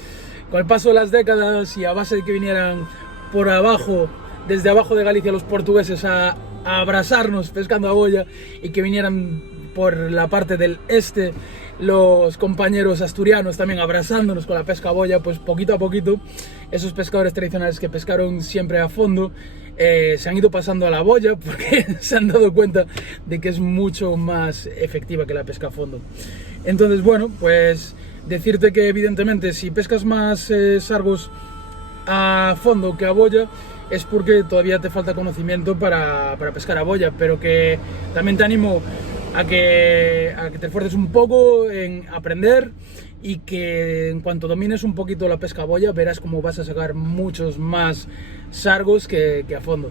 con el paso de las décadas y a base de que vinieran por abajo, desde abajo de Galicia, los portugueses a abrazarnos pescando a boya y que vinieran por la parte del este los compañeros asturianos también abrazándonos con la pesca a boya, pues poquito a poquito esos pescadores tradicionales que pescaron siempre a fondo se han ido pasando a la boya porque se han dado cuenta de que es mucho más efectiva que la pesca a fondo. Entonces, bueno, pues decirte que evidentemente si pescas más sargos a fondo que a boya es porque todavía te falta conocimiento para pescar a boya, pero que también te animo a que te esfuerces un poco en aprender y que en cuanto domines un poquito la pesca a boya verás cómo vas a sacar muchos más sargos que a fondo.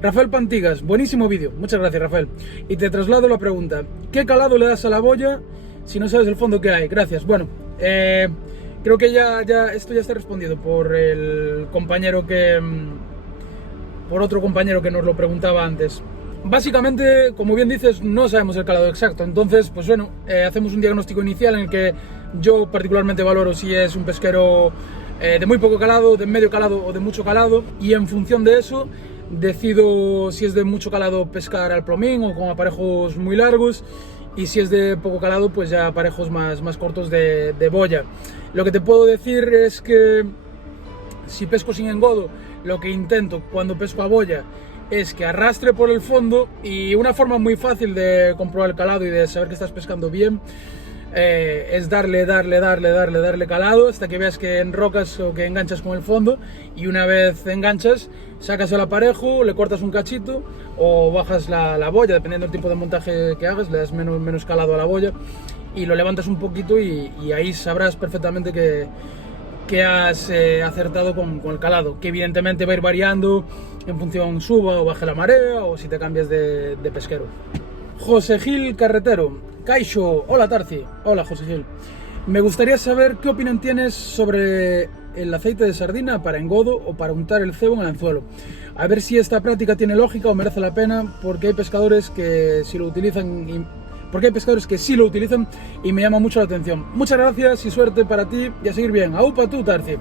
Rafael Pantigas, buenísimo vídeo, muchas gracias Rafael. Y te traslado la pregunta, ¿qué calado le das a la boya si no sabes el fondo que hay? Gracias. Bueno, creo que esto ya está respondido por el compañero por otro compañero que nos lo preguntaba antes. Básicamente, como bien dices, no sabemos el calado exacto. Entonces, pues bueno, hacemos un diagnóstico inicial en el que yo particularmente valoro si es un pesquero de muy poco calado, de medio calado o de mucho calado. Y en función de eso, decido si es de mucho calado pescar al plomín o con aparejos muy largos. Y si es de poco calado, pues ya aparejos más cortos de boya. Lo que te puedo decir es que si pesco sin engodo, lo que intento cuando pesco a boya es que arrastre por el fondo, y una forma muy fácil de comprobar el calado y de saber que estás pescando bien es darle calado hasta que veas que enrocas o que enganchas con el fondo, y una vez enganchas sacas el aparejo, le cortas un cachito o bajas la boya, dependiendo del tipo de montaje que hagas, le das menos calado a la boya y lo levantas un poquito y ahí sabrás perfectamente que has acertado con el calado, que evidentemente va a ir variando en función suba o baje la marea o si te cambias de pesquero. José Gil Carretero, Caixo, hola Tarci, hola José Gil. Me gustaría saber qué opinión tienes sobre el aceite de sardina para engodo o para untar el cebo en el anzuelo. A ver si esta práctica tiene lógica o merece la pena, porque hay pescadores que sí lo utilizan y me llama mucho la atención. Muchas gracias y suerte para ti y a seguir bien. ¡Aupa tú, Tarci!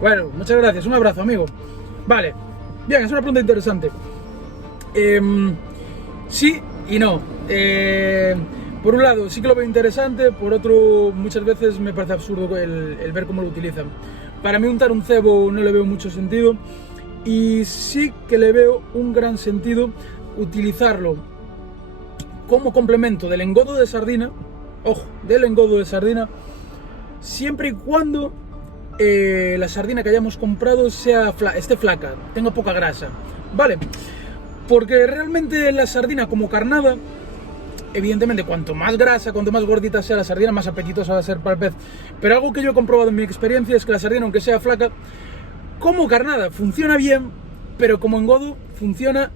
Bueno, muchas gracias, un abrazo, amigo. Vale, bien, es una pregunta interesante. Sí y no. Por un lado, sí que lo veo interesante, por otro, muchas veces me parece absurdo el ver cómo lo utilizan. Para mí untar un cebo no le veo mucho sentido, y sí que le veo un gran sentido utilizarlo como complemento del engodo de sardina, ojo, del engodo de sardina, siempre y cuando la sardina que hayamos comprado esté flaca, tenga poca grasa, ¿vale? Porque realmente la sardina como carnada, evidentemente cuanto más grasa, cuanto más gordita sea la sardina, más apetitosa va a ser para el pez. Pero algo que yo he comprobado en mi experiencia es que la sardina, aunque sea flaca, como carnada funciona bien, pero como engodo funciona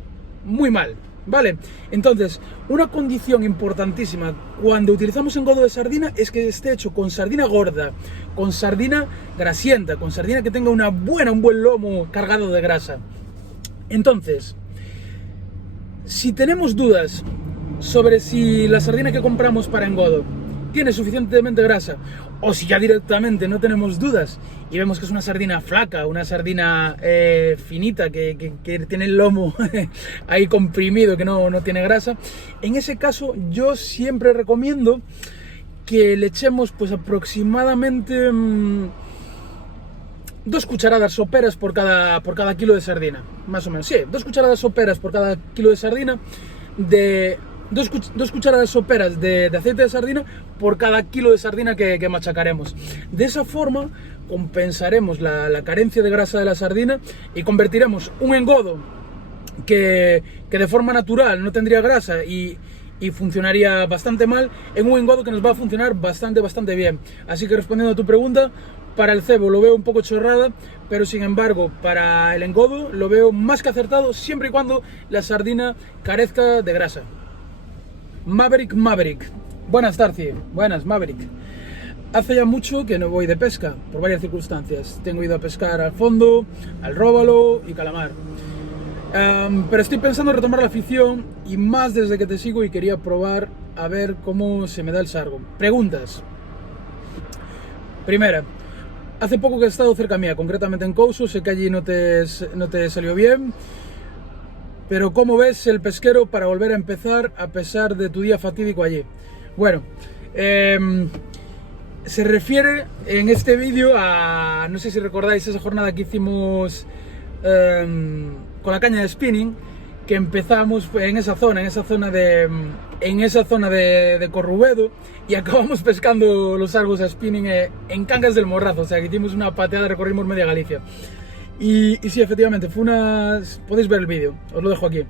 muy mal, ¿vale? Entonces, una condición importantísima cuando utilizamos engodo de sardina es que esté hecho con sardina gorda, con sardina grasienta, con sardina que tenga un buen lomo cargado de grasa. Entonces, si tenemos dudas sobre si la sardina que compramos para engodo tiene suficientemente grasa, o si ya directamente no tenemos dudas y vemos que es una sardina flaca, una sardina finita, que tiene el lomo ahí comprimido, que no tiene grasa, en ese caso yo siempre recomiendo que le echemos pues aproximadamente 2 cucharadas soperas por cada kilo de sardina, más o menos, sí, 2 cucharadas soperas por cada kilo de sardina, dos cucharadas soperas de aceite de sardina por cada kilo de sardina que machacaremos. De esa forma compensaremos la carencia de grasa de la sardina y convertiremos un engodo que de forma natural no tendría grasa y funcionaría bastante mal en un engodo que nos va a funcionar bastante bien. Así que, respondiendo a tu pregunta, para el cebo lo veo un poco chorrada, pero sin embargo para el engodo lo veo más que acertado, siempre y cuando la sardina carezca de grasa. Maverick. Buenas, Tarci. Buenas, Maverick. Hace ya mucho que no voy de pesca, por varias circunstancias. Tengo ido a pescar al fondo, al róbalo y calamar. Pero estoy pensando en retomar la afición, y más desde que te sigo, y quería probar a ver cómo se me da el sargo. Preguntas. Primera. Hace poco que he estado cerca mía, concretamente en Couso, sé que allí no te salió bien. Pero ¿cómo ves el pesquero para volver a empezar a pesar de tu día fatídico allí? Bueno, se refiere en este vídeo a, no sé si recordáis esa jornada que hicimos con la caña de spinning, que empezamos en esa zona de Corrubedo, y acabamos pescando los sargos a spinning en Cangas del Morrazo. O sea, que hicimos una pateada, recorrimos media Galicia. Y sí, efectivamente, podéis ver el vídeo, os lo dejo aquí.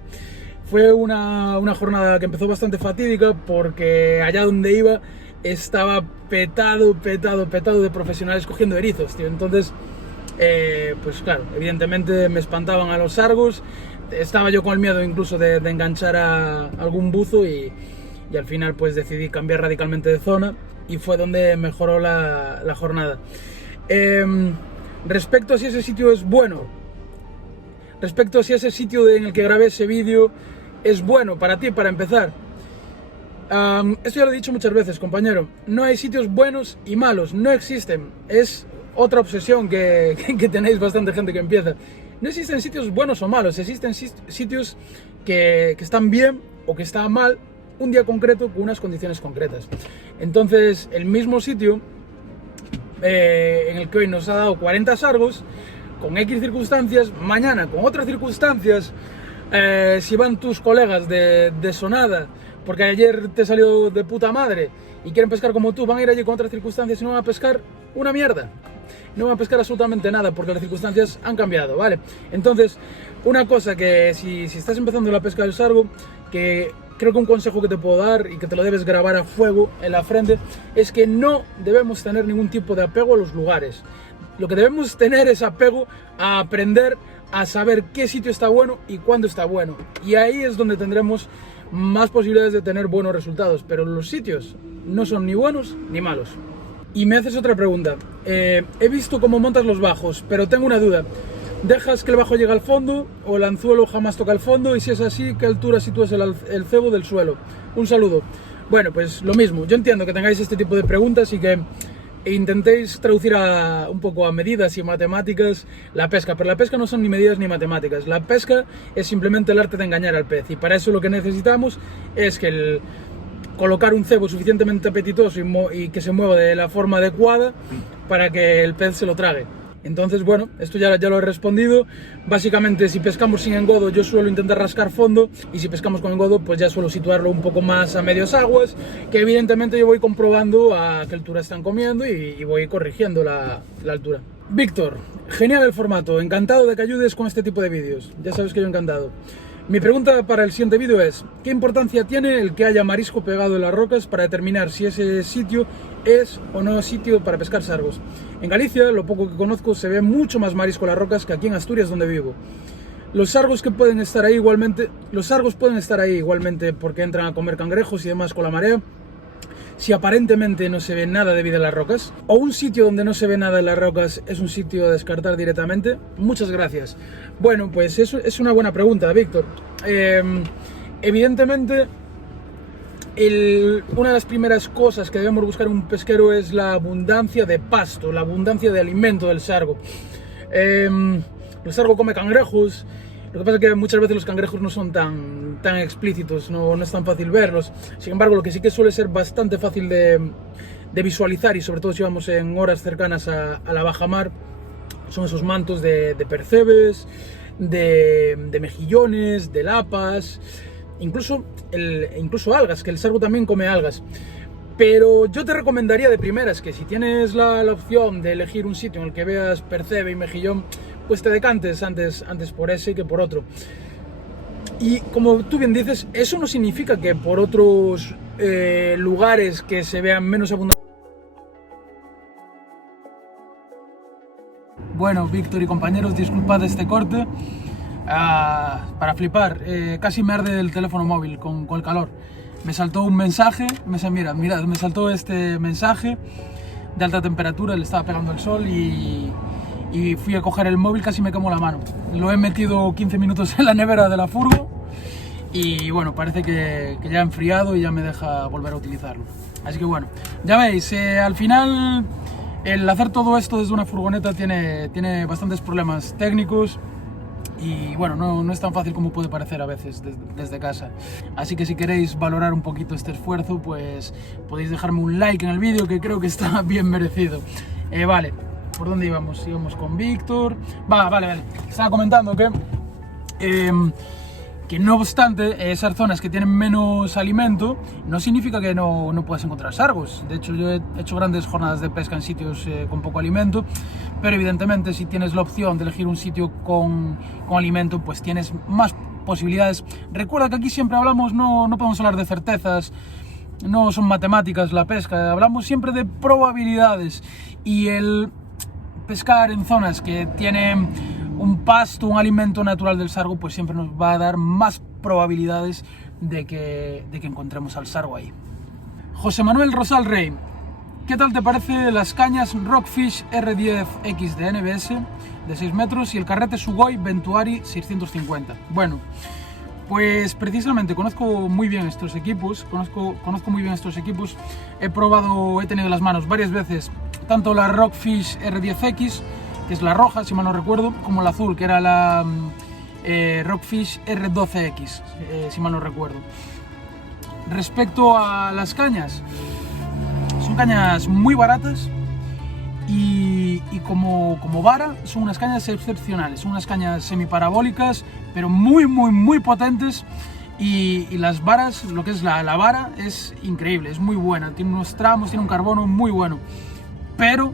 Fue una jornada que empezó bastante fatídica, porque allá donde iba estaba petado de profesionales cogiendo erizos, tío. Entonces, pues claro, evidentemente me espantaban a los sargos. Estaba yo con el miedo incluso de enganchar a algún buzo, y al final pues decidí cambiar radicalmente de zona, y fue donde mejoró la jornada. Respecto a si ese sitio es bueno, respecto a si ese sitio en el que grabé ese vídeo es bueno para ti, para empezar, esto ya lo he dicho muchas veces, compañero. No hay sitios buenos y malos, no existen. Es otra obsesión que tenéis bastante gente que empieza. No existen sitios buenos o malos, existen sitios que están bien o que están mal un día concreto con unas condiciones concretas. Entonces, el mismo sitio en el que hoy nos ha dado 40 sargos, con X circunstancias, mañana con otras circunstancias, si van tus colegas de sonada, porque ayer te salió de puta madre y quieren pescar como tú, van a ir allí con otras circunstancias y no van a pescar una mierda. No van a pescar absolutamente nada, porque las circunstancias han cambiado, ¿vale? Entonces, una cosa que si estás empezando la pesca del sargo, que creo que un consejo que te puedo dar, y que te lo debes grabar a fuego en la frente, es que no debemos tener ningún tipo de apego a los lugares. Lo que debemos tener es apego a aprender a saber qué sitio está bueno y cuándo está bueno. Y ahí es donde tendremos más posibilidades de tener buenos resultados. Pero los sitios no son ni buenos ni malos. Y me haces otra pregunta. He visto cómo montas los bajos, pero tengo una duda. ¿Dejas que el bajo llegue al fondo o el anzuelo jamás toca el fondo? Y si es así, ¿qué altura sitúas el cebo del suelo? Un saludo. Bueno, pues lo mismo. Yo entiendo que tengáis este tipo de preguntas y que e intentéis traducir un poco a medidas y matemáticas la pesca, pero la pesca no son ni medidas ni matemáticas, la pesca es simplemente el arte de engañar al pez, y para eso lo que necesitamos es que colocar un cebo suficientemente apetitoso y que se mueva de la forma adecuada para que el pez se lo trague. Entonces, bueno, esto ya lo he respondido. Básicamente, si pescamos sin engodo, yo suelo intentar rascar fondo, y si pescamos con engodo, pues ya suelo situarlo un poco más a medias aguas, que evidentemente yo voy comprobando a qué altura están comiendo y voy corrigiendo la altura. Víctor, genial el formato, encantado de que ayudes con este tipo de vídeos. Ya sabes que yo encantado. Mi pregunta para el siguiente vídeo es: ¿qué importancia tiene el que haya marisco pegado en las rocas para determinar si ese sitio es o no sitio para pescar sargos? En Galicia, lo poco que conozco, se ve mucho más marisco en las rocas que aquí en Asturias, donde vivo. Los sargos pueden estar ahí igualmente porque entran a comer cangrejos y demás con la marea. Si aparentemente no se ve nada de vida en las rocas, o un sitio donde no se ve nada en las rocas es un sitio a descartar directamente. Muchas gracias. Bueno, pues eso es una buena pregunta, Víctor. Evidentemente, una de las primeras cosas que debemos buscar en un pesquero es la abundancia de pasto, la abundancia de alimento del sargo. El sargo come cangrejos. Lo que pasa es que muchas veces los cangrejos no son tan explícitos, no es tan fácil verlos. Sin embargo, lo que sí que suele ser bastante fácil de visualizar, y sobre todo si vamos en horas cercanas a la bajamar, son esos mantos de percebes, de mejillones, de lapas, incluso algas, que el sargo también come algas. Pero yo te recomendaría de primeras que si tienes la opción de elegir un sitio en el que veas percebe y mejillón, pues te decantes antes por ese que por otro. Y como tú bien dices, eso no significa que por otros lugares que se vean menos abundantes. Bueno, Víctor y compañeros, disculpad este corte. Para flipar, casi me arde el teléfono móvil con el calor. Me saltó un mensaje, mirad, me saltó este mensaje de alta temperatura, le estaba pegando el sol y fui a coger el móvil, casi me quemó la mano. Lo he metido 15 minutos en la nevera de la furgo y bueno, parece que ya ha enfriado y ya me deja volver a utilizarlo. Así que bueno, ya veis, al final el hacer todo esto desde una furgoneta tiene bastantes problemas técnicos. Y bueno, no es tan fácil como puede parecer a veces desde casa. Así que si queréis valorar un poquito este esfuerzo, pues podéis dejarme un like en el vídeo, que creo que está bien merecido. Vale, ¿por dónde íbamos? Íbamos con Víctor. Vale. Estaba comentando que no obstante, esas zonas que tienen menos alimento no significa que no puedas encontrar sargos. De hecho, yo he hecho grandes jornadas de pesca en sitios con poco alimento, pero evidentemente si tienes la opción de elegir un sitio con alimento, pues tienes más posibilidades. Recuerda que aquí siempre hablamos, no podemos hablar de certezas, no son matemáticas la pesca, hablamos siempre de probabilidades, y el pescar en zonas que tienen un pasto, un alimento natural del sargo, pues siempre nos va a dar más probabilidades de que encontremos al sargo ahí. José Manuel Rosal Rey, ¿qué tal te parece las cañas Rockfish R10X de NBS de 6 metros y el carrete Sugoi Ventuari 650? Bueno, pues precisamente conozco muy bien estos equipos, he tenido en las manos varias veces tanto la Rockfish R10X, que es la roja, si mal no recuerdo, como la azul, que era la Rockfish R12X, si mal no recuerdo. Respecto a las cañas, son cañas muy baratas y como vara son unas cañas excepcionales, son unas cañas semiparabólicas, pero muy potentes, y las varas, lo que es la vara, es increíble, es muy buena, tiene unos tramos, tiene un carbono muy bueno, pero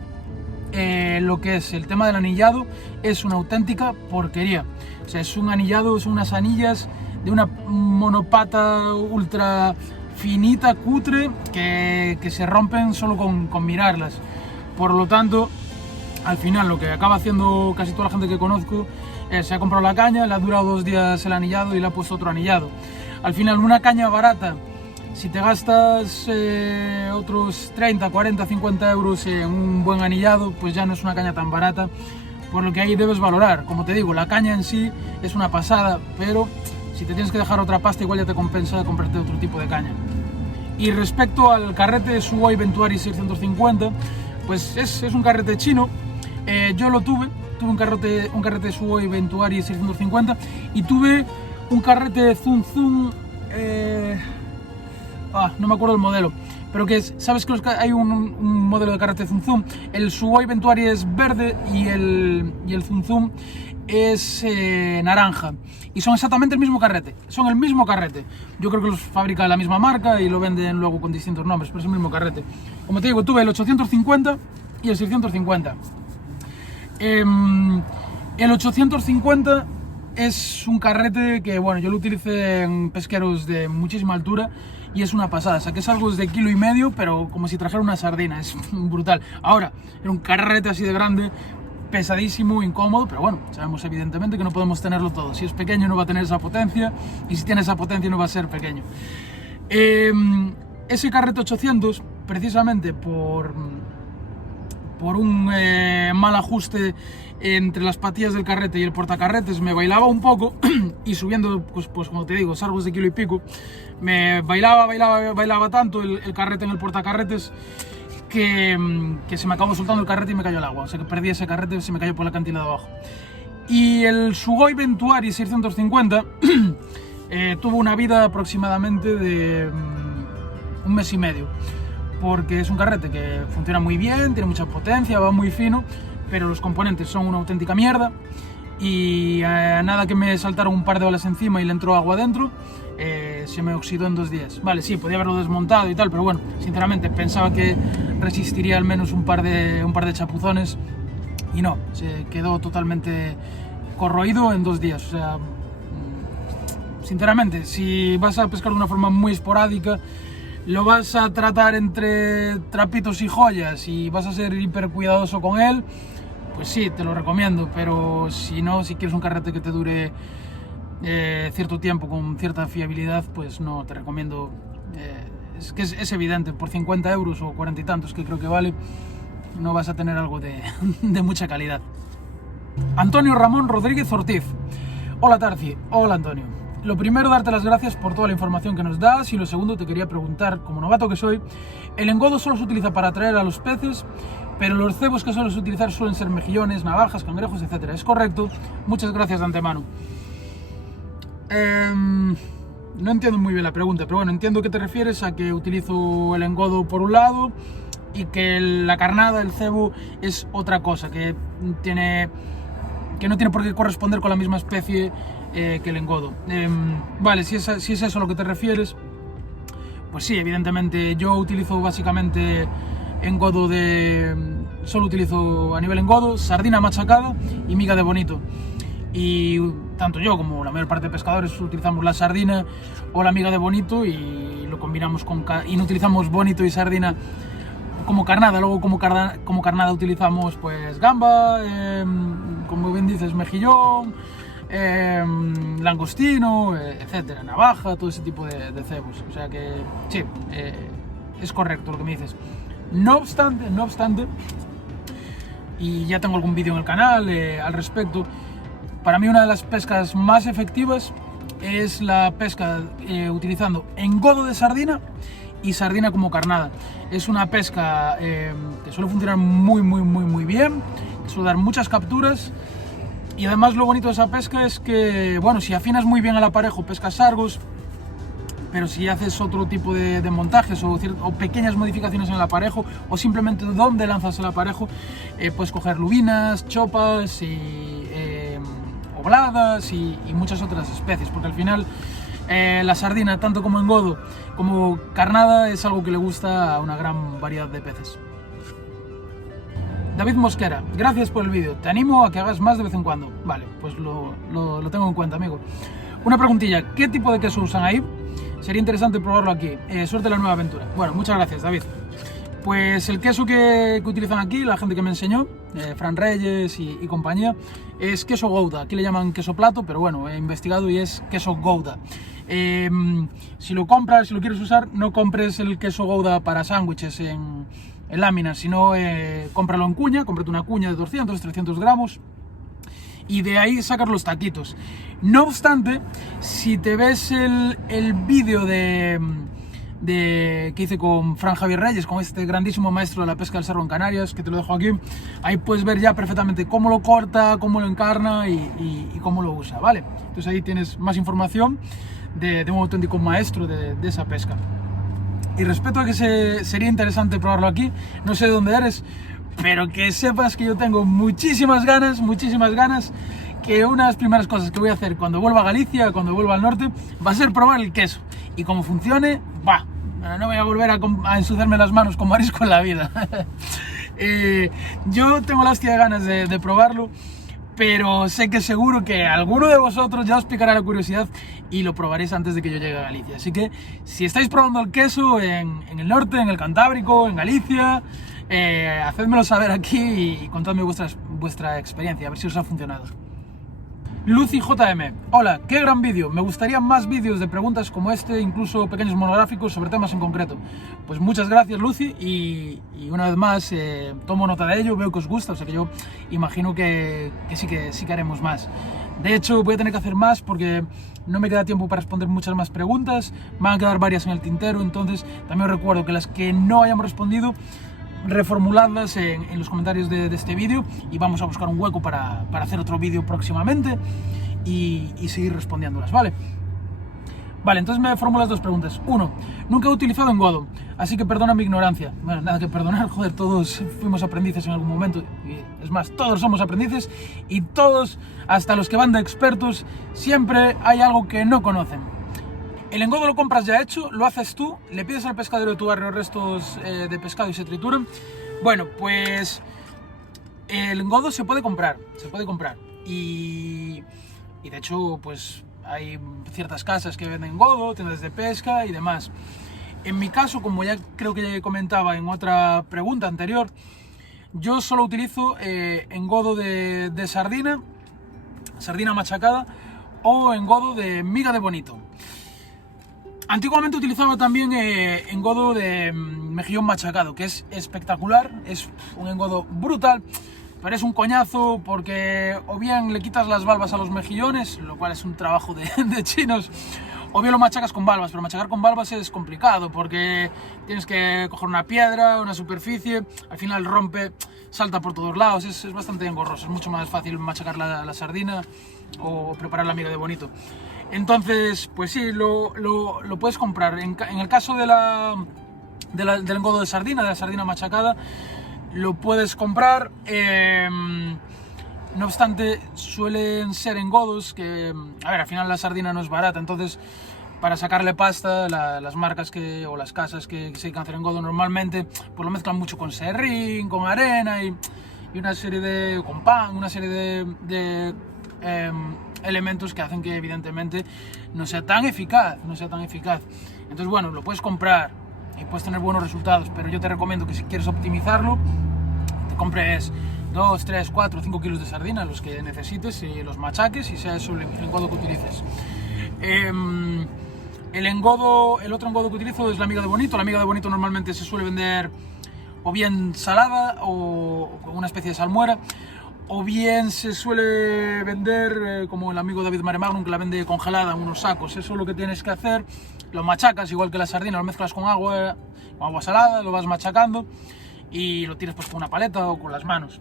lo que es el tema del anillado es una auténtica porquería. O sea, es un anillado, son unas anillas de una monopata ultra finita, cutre, que se rompen solo con mirarlas. Por lo tanto, al final lo que acaba haciendo casi toda la gente que conozco es se ha comprado la caña, le ha durado 2 días el anillado y le ha puesto otro anillado. Al final, una caña barata, si te gastas otros 30, 40, 50 euros en un buen anillado, pues ya no es una caña tan barata, por lo que ahí debes valorar. Como te digo, la caña en sí es una pasada, pero si te tienes que dejar otra pasta, igual ya te compensa comprarte otro tipo de caña. Y respecto al carrete Sugoi Ventuari 650, Pues es un carrete chino. Yo lo tuve un carrete Sugoi Ventuari 650 y tuve un carrete Zum Zum, no me acuerdo el modelo, pero que es, sabes que hay un modelo de carrete Zum Zum, el Sugoi Ventuari es verde y el Zum Zum es naranja, y son exactamente el mismo carrete, yo creo que los fabrica la misma marca y lo venden luego con distintos nombres, pero es el mismo carrete. Como te digo, tuve el 850 y el 650. El 850 es un carrete que, bueno, yo lo utilicé en pesqueros de muchísima altura y es una pasada. Saqué salgos de 1,5 kg, pero como si trajera una sardina, es brutal. Ahora, era un carrete así de grande, pesadísimo, incómodo, pero bueno, sabemos evidentemente que no podemos tenerlo todo. Si es pequeño no va a tener esa potencia, y si tiene esa potencia no va a ser pequeño. Ese carrete 800, precisamente por un mal ajuste entre las patillas del carrete y el portacarretes, me bailaba un poco y subiendo, pues como te digo, salgos de 1,5 kg, me bailaba tanto el carrete en el portacarretes que se me acabó soltando el carrete y me cayó al agua. O sea que perdí ese carrete, se me cayó por la acantilado de abajo. Y el Sugoi Ventuari 650 tuvo una vida aproximadamente de 1,5 meses, porque es un carrete que funciona muy bien, tiene mucha potencia, va muy fino, pero los componentes son una auténtica mierda y nada que me saltaron un par de olas encima y le entró agua dentro, se me oxidó en 2 días. Vale, sí, podía haberlo desmontado y tal, pero bueno, sinceramente pensaba que resistiría al menos un par de chapuzones y no, se quedó totalmente corroído en 2 días. O sea, sinceramente, si vas a pescar de una forma muy esporádica, lo vas a tratar entre trapitos y joyas y vas a ser hiper cuidadoso con él, pues sí, te lo recomiendo, pero si no, si quieres un carrete que te dure cierto tiempo con cierta fiabilidad, pues no te recomiendo. Es que es evidente, por 50 euros o 40 y tantos que creo que vale, no vas a tener algo de mucha calidad. Antonio Ramón Rodríguez Ortiz. Hola Tarci, hola Antonio. Lo primero, darte las gracias por toda la información que nos das, y lo segundo, te quería preguntar, como novato que soy, el engodo solo se utiliza para atraer a los peces, pero los cebos que sueles utilizar suelen ser mejillones, navajas, cangrejos, etc. ¿Es correcto? Muchas gracias de antemano. No entiendo muy bien la pregunta, pero bueno, entiendo que te refieres a que utilizo el engodo por un lado y que la carnada, el cebo, es otra cosa, que no tiene por qué corresponder con la misma especie que el engodo. Vale, si es eso a lo que te refieres, pues sí, evidentemente yo utilizo básicamente engodo solo utilizo a nivel engodo, sardina machacada y miga de bonito. Y tanto yo como la mayor parte de pescadores utilizamos la sardina o la miga de bonito y lo combinamos y no utilizamos bonito y sardina como carnada. Luego como carnada utilizamos pues gamba, como bien dices, mejillón, langostino, etcétera, navaja, todo ese tipo de cebos. O sea que sí, es correcto lo que me dices. No obstante, y ya tengo algún vídeo en el canal al respecto, para mí una de las pescas más efectivas es la pesca utilizando engodo de sardina y sardina como carnada. Es una pesca que suele funcionar muy bien, suele dar muchas capturas, y además lo bonito de esa pesca es que, bueno, si afinas muy bien al aparejo pescas sargos, pero si haces otro tipo de montajes o pequeñas modificaciones en el aparejo, o simplemente donde lanzas el aparejo, puedes coger lubinas, chopas y obladas y muchas otras especies, porque al final la sardina, tanto como engodo como carnada, es algo que le gusta a una gran variedad de peces. David Mosquera, gracias por el vídeo, te animo a que hagas más de vez en cuando. Vale, pues lo tengo en cuenta, amigo. Una preguntilla, ¿qué tipo de queso usan ahí? Sería interesante probarlo aquí. Suerte en la nueva aventura. Bueno, muchas gracias, David. Pues el queso que utilizan aquí, la gente que me enseñó, Fran Reyes y compañía, es queso Gouda. Aquí le llaman queso plato, pero bueno, he investigado y es queso Gouda. Si lo quieres usar, no compres el queso Gouda para sándwiches en láminas, sino cómpralo en cuña, cómprate una cuña de 200-300 gramos y de ahí sacar los taquitos. No obstante, si te ves el vídeo de que hice con Fran Javier Reyes, con este grandísimo maestro de la pesca del cerro en Canarias, que te lo dejo aquí. Ahí puedes ver ya perfectamente cómo lo corta, cómo lo encarna y cómo lo usa, ¿vale? Entonces ahí tienes más información de un auténtico maestro de esa pesca. Y respecto a que sería interesante probarlo aquí, no sé de dónde eres, pero que sepas que yo tengo muchísimas ganas, que una de las primeras cosas que voy a hacer cuando vuelva a Galicia, cuando vuelva al norte, va a ser probar el queso. Y como funcione, no voy a volver a ensuciarme las manos con marisco en la vida. Yo tengo la hostia de ganas de probarlo, pero sé que seguro que alguno de vosotros ya os picará la curiosidad y lo probaréis antes de que yo llegue a Galicia. Así que si estáis probando el queso en el norte, en el Cantábrico, en Galicia, hacedmelo saber aquí y contadme vuestra experiencia, a ver si os ha funcionado. Lucy JM, hola, qué gran vídeo, me gustarían más vídeos de preguntas como este, incluso pequeños monográficos sobre temas en concreto. Pues muchas gracias, Lucy, y una vez más tomo nota de ello, veo que os gusta, o sea que yo imagino que sí que haremos más. De hecho, voy a tener que hacer más porque no me queda tiempo para responder muchas más preguntas, me van a quedar varias en el tintero, entonces también os recuerdo que las que no hayamos respondido, reformuladlas en los comentarios de este vídeo y vamos a buscar un hueco para hacer otro vídeo próximamente y seguir respondiéndolas, ¿vale? Vale, entonces me formulas dos preguntas. Uno, nunca he utilizado engodo, así que perdona mi ignorancia. Bueno, nada que perdonar, joder, todos fuimos aprendices en algún momento. Y es más, todos somos aprendices y todos, hasta los que van de expertos, siempre hay algo que no conocen. El engodo lo compras ya hecho, lo haces tú, le pides al pescadero de tu barrio restos de pescado y se trituran. Bueno, pues el engodo se puede comprar. Y de hecho, pues hay ciertas casas que venden engodo, tiendas de pesca y demás. En mi caso, como ya creo que ya comentaba en otra pregunta anterior, yo solo utilizo engodo de sardina machacada o engodo de miga de bonito. Antiguamente utilizaba también engodo de mejillón machacado, que es espectacular, es un engodo brutal, pero es un coñazo porque o bien le quitas las valvas a los mejillones, lo cual es un trabajo de chinos, o bien lo machacas con valvas, pero machacar con valvas es complicado porque tienes que coger una piedra, una superficie, al final rompe, salta por todos lados, es bastante engorroso, es mucho más fácil machacar la sardina o preparar la miga de bonito. Entonces, pues sí, lo puedes comprar. En el caso del engodo de la sardina machacada, lo puedes comprar. No obstante, suelen ser engodos que, a ver, al final la sardina no es barata, entonces para sacarle pasta, las marcas o las casas que se dedican a hacer engodo normalmente, pues lo mezclan mucho con serrín, con arena y una serie con pan, una serie de elementos que hacen que evidentemente no sea tan eficaz. Entonces, bueno, lo puedes comprar y puedes tener buenos resultados, pero yo te recomiendo que si quieres optimizarlo, te compres 2, 3, 4, 5 kilos de sardina, los que necesites, y los machaques y sea eso el engodo que utilices. El otro engodo que utilizo es la miga de bonito. La miga de bonito normalmente se suele vender o bien salada o con una especie de salmuera, o bien se suele vender como el amigo David Maremagnum, que la vende congelada en unos sacos. Eso es lo que tienes que hacer, lo machacas igual que la sardina, lo mezclas con agua salada, lo vas machacando y lo tienes pues con una paleta o con las manos.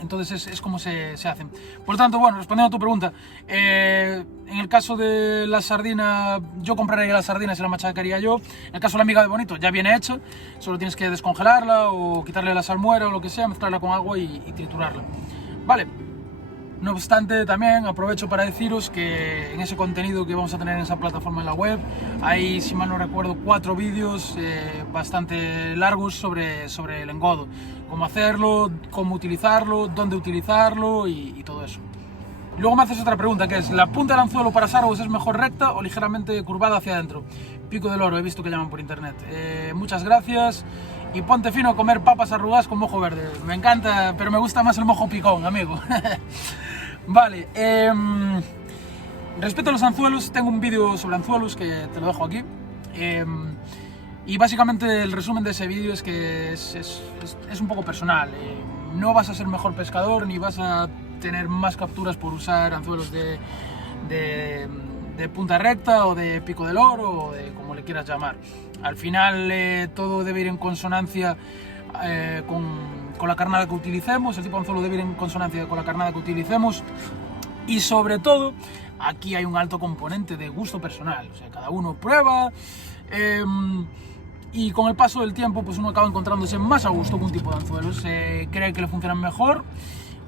Entonces es como se hacen. Por lo tanto, bueno, respondiendo a tu pregunta, en el caso de la sardina, yo compraría la sardina y se la machacaría yo. En el caso de la miga de bonito, ya viene hecha, solo tienes que descongelarla o quitarle la salmuera o lo que sea, mezclarla con agua y triturarla. Vale. No obstante, también aprovecho para deciros que en ese contenido que vamos a tener en esa plataforma en la web, hay, si mal no recuerdo, 4 vídeos bastante largos sobre el engodo. Cómo hacerlo, cómo utilizarlo, dónde utilizarlo y todo eso. Y luego me haces otra pregunta, que es, ¿la punta del anzuelo para sargos es mejor recta o ligeramente curvada hacia adentro? Pico del oro, he visto que llaman por internet. Muchas gracias. Y ponte fino a comer papas arrugadas con mojo verde. Me encanta, pero me gusta más el mojo picón, amigo. Vale, respecto a los anzuelos, tengo un vídeo sobre anzuelos que te lo dejo aquí. Y básicamente el resumen de ese vídeo es que es un poco personal. No vas a ser mejor pescador ni vas a tener más capturas por usar anzuelos de punta recta o de pico del oro o de como le quieras llamar. Al final todo debe ir en consonancia con la carnada que utilicemos, el tipo de anzuelo debe ir en consonancia con la carnada que utilicemos, y sobre todo aquí hay un alto componente de gusto personal, o sea, cada uno prueba y con el paso del tiempo pues uno acaba encontrándose más a gusto con un tipo de anzuelos, cree que le funcionan mejor,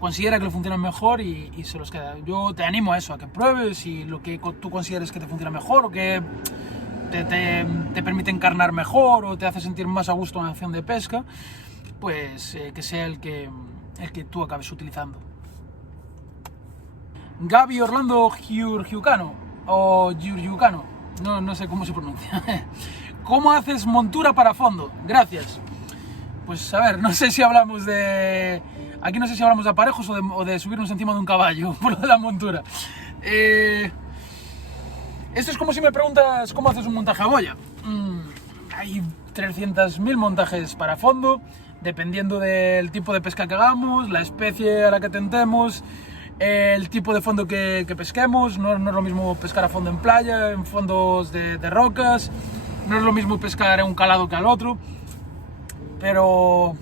considera que le funcionan mejor y se los queda. Yo te animo a eso, a que pruebes y lo que tú consideres que te funciona mejor o que te permite encarnar mejor o te hace sentir más a gusto en la acción de pesca, pues que sea el que tú acabes utilizando. Gaby Orlando Giurgiucano o Giurgiucano, no sé cómo se pronuncia. ¿Cómo haces montura para fondo? Gracias. Pues a ver, no sé si hablamos de... Aquí no sé si hablamos de aparejos o de subirnos encima de un caballo, por lo de la montura. Esto es como si me preguntas cómo haces un montaje a boya. Hay 300.000 montajes para fondo, dependiendo del tipo de pesca que hagamos, la especie a la que tentemos, el tipo de fondo que pesquemos. No es lo mismo pescar a fondo en playa, en fondos de rocas, no es lo mismo pescar en un calado que al otro, pero...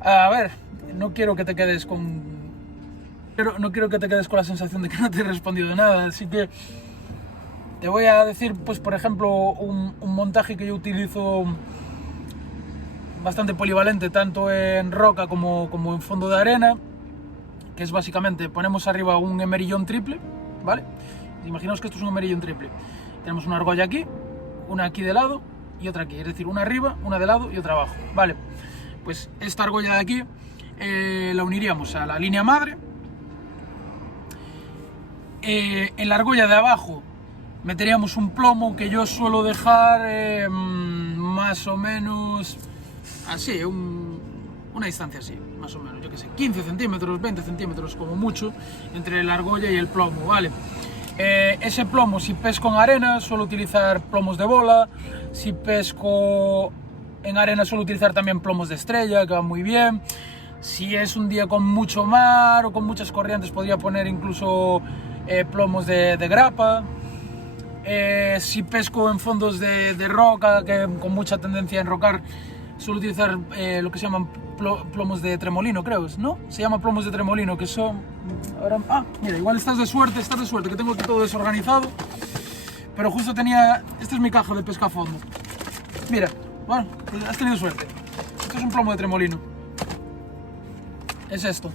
A ver, no quiero que te quedes con la sensación de que no te he respondido de nada, así que te voy a decir, pues por ejemplo, un montaje que yo utilizo bastante polivalente, tanto en roca como en fondo de arena, que es básicamente, ponemos arriba un emerillón triple, ¿vale? Imaginaos que esto es un emerillón triple. Tenemos una argolla aquí, una aquí de lado y otra aquí, es decir, una arriba, una de lado y otra abajo, ¿vale? Pues esta argolla de aquí la uniríamos a la línea madre. En la argolla de abajo meteríamos un plomo que yo suelo dejar más o menos así, una distancia así, más o menos, yo que sé, 15 centímetros, 20 centímetros como mucho, entre la argolla y el plomo, ¿vale? Ese plomo, si pesco en arena, suelo utilizar plomos de bola. Si pesco en arena, suelo utilizar también plomos de estrella, que van muy bien. Si es un día con mucho mar o con muchas corrientes, podría poner incluso plomos de grapa. Si pesco en fondos de roca, que con mucha tendencia a enrocar, suelo utilizar lo que se llaman plomos de tremolino, creo, ¿no? Se llama plomos de tremolino, que son... Ahora, mira, igual estás de suerte, que tengo aquí todo desorganizado, pero justo tenía... Esta es mi caja de pesca a fondo. Mira, bueno, has tenido suerte. Esto es un plomo de tremolino. Es esto.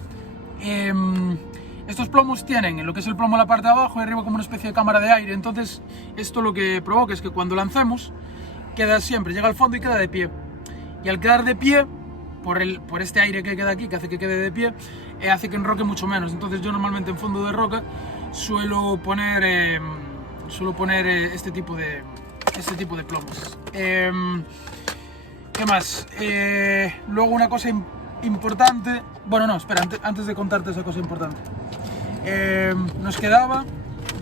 Estos plomos tienen en lo que es el plomo en la parte de abajo y arriba como una especie de cámara de aire. Entonces, esto lo que provoca es que cuando lancemos, queda siempre, llega al fondo y queda de pie. Y al quedar de pie, por este aire que queda aquí, que hace que quede de pie, hace que enroque mucho menos. Entonces yo normalmente en fondo de roca suelo poner este tipo de plomos. ¿Qué más? Luego una cosa importante... Bueno, no, espera, antes de contarte esa cosa importante. Nos quedaba...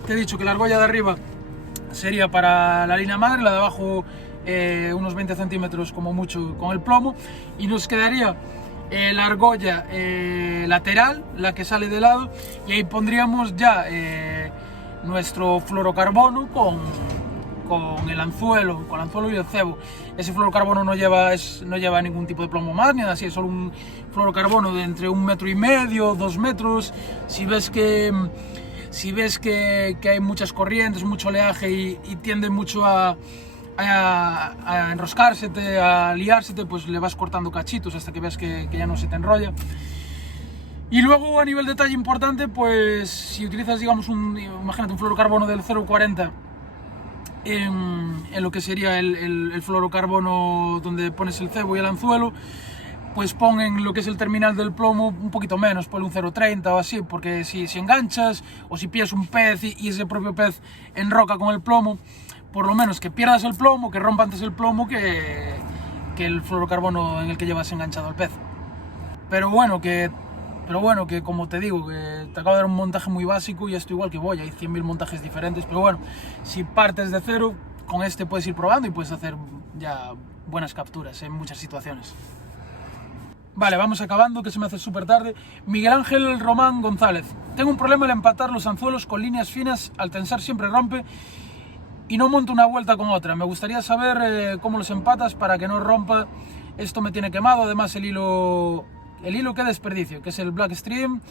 Te he dicho que la argolla de arriba sería para la línea madre, la de abajo unos 20 centímetros como mucho con el plomo, y nos quedaría la argolla lateral, la que sale de lado, y ahí pondríamos ya nuestro fluorocarbono con el anzuelo, y el cebo. Ese fluorocarbono no lleva ningún tipo de plomo más, ni nada así, es solo un fluorocarbono de entre 1,5 metros, 2 metros. Si ves que hay muchas corrientes, mucho oleaje y tiende mucho a enroscársete, a liársete, pues le vas cortando cachitos hasta que ves que ya no se te enrolla. Y luego, a nivel detalle importante, pues si utilizas, digamos, imagínate un fluorocarbono del 0,40 en lo que sería el fluorocarbono donde pones el cebo y el anzuelo, pues pon en lo que es el terminal del plomo un poquito menos, ponle un 0,30 o así, porque si enganchas o si pillas un pez y ese propio pez enroca con el plomo, por lo menos que pierdas el plomo, que rompa antes el plomo que el fluorocarbono en el que llevas enganchado al pez. Pero bueno, que como te digo, que te acabo de dar un montaje muy básico y esto igual que voy, hay 100.000 montajes diferentes, pero bueno, si partes de cero, con este puedes ir probando y puedes hacer ya buenas capturas en muchas situaciones. Vale, vamos acabando, que se me hace súper tarde. Miguel Ángel Román González. Tengo un problema al empatar los anzuelos con líneas finas, al tensar siempre rompe y no monto una vuelta con otra. Me gustaría saber cómo los empatas para que no rompa. Esto me tiene quemado, además el hilo qué desperdicio, que es el Black Stream,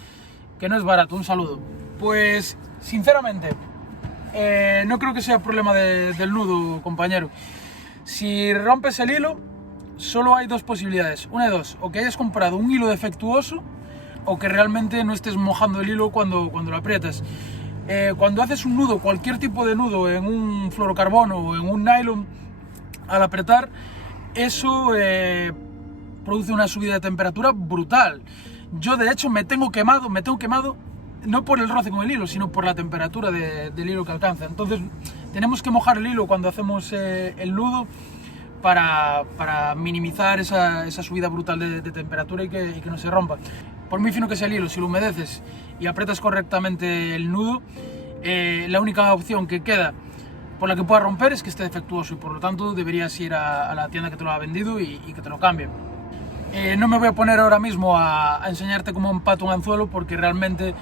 que no es barato. Un saludo. Pues sinceramente no creo que sea problema del nudo, compañero. Si rompes el hilo, solo hay dos posibilidades, una de dos: o que hayas comprado un hilo defectuoso, o que realmente no estés mojando el hilo cuando lo aprietas. Cuando haces un nudo, cualquier tipo de nudo, en un fluorocarbono o en un nylon, al apretar, eso produce una subida de temperatura brutal. Yo de hecho me tengo quemado no por el roce con el hilo, sino por la temperatura del hilo que alcanza. Entonces tenemos que mojar el hilo cuando hacemos el nudo para minimizar esa subida brutal de temperatura y que no se rompa. Por muy fino que sea el hilo, si lo humedeces y aprietas correctamente el nudo, la única opción que queda por la que pueda romper es que esté defectuoso, y por lo tanto deberías ir a la tienda que te lo ha vendido y que te lo cambien. No me voy a poner ahora mismo a enseñarte cómo empato un anzuelo, porque realmente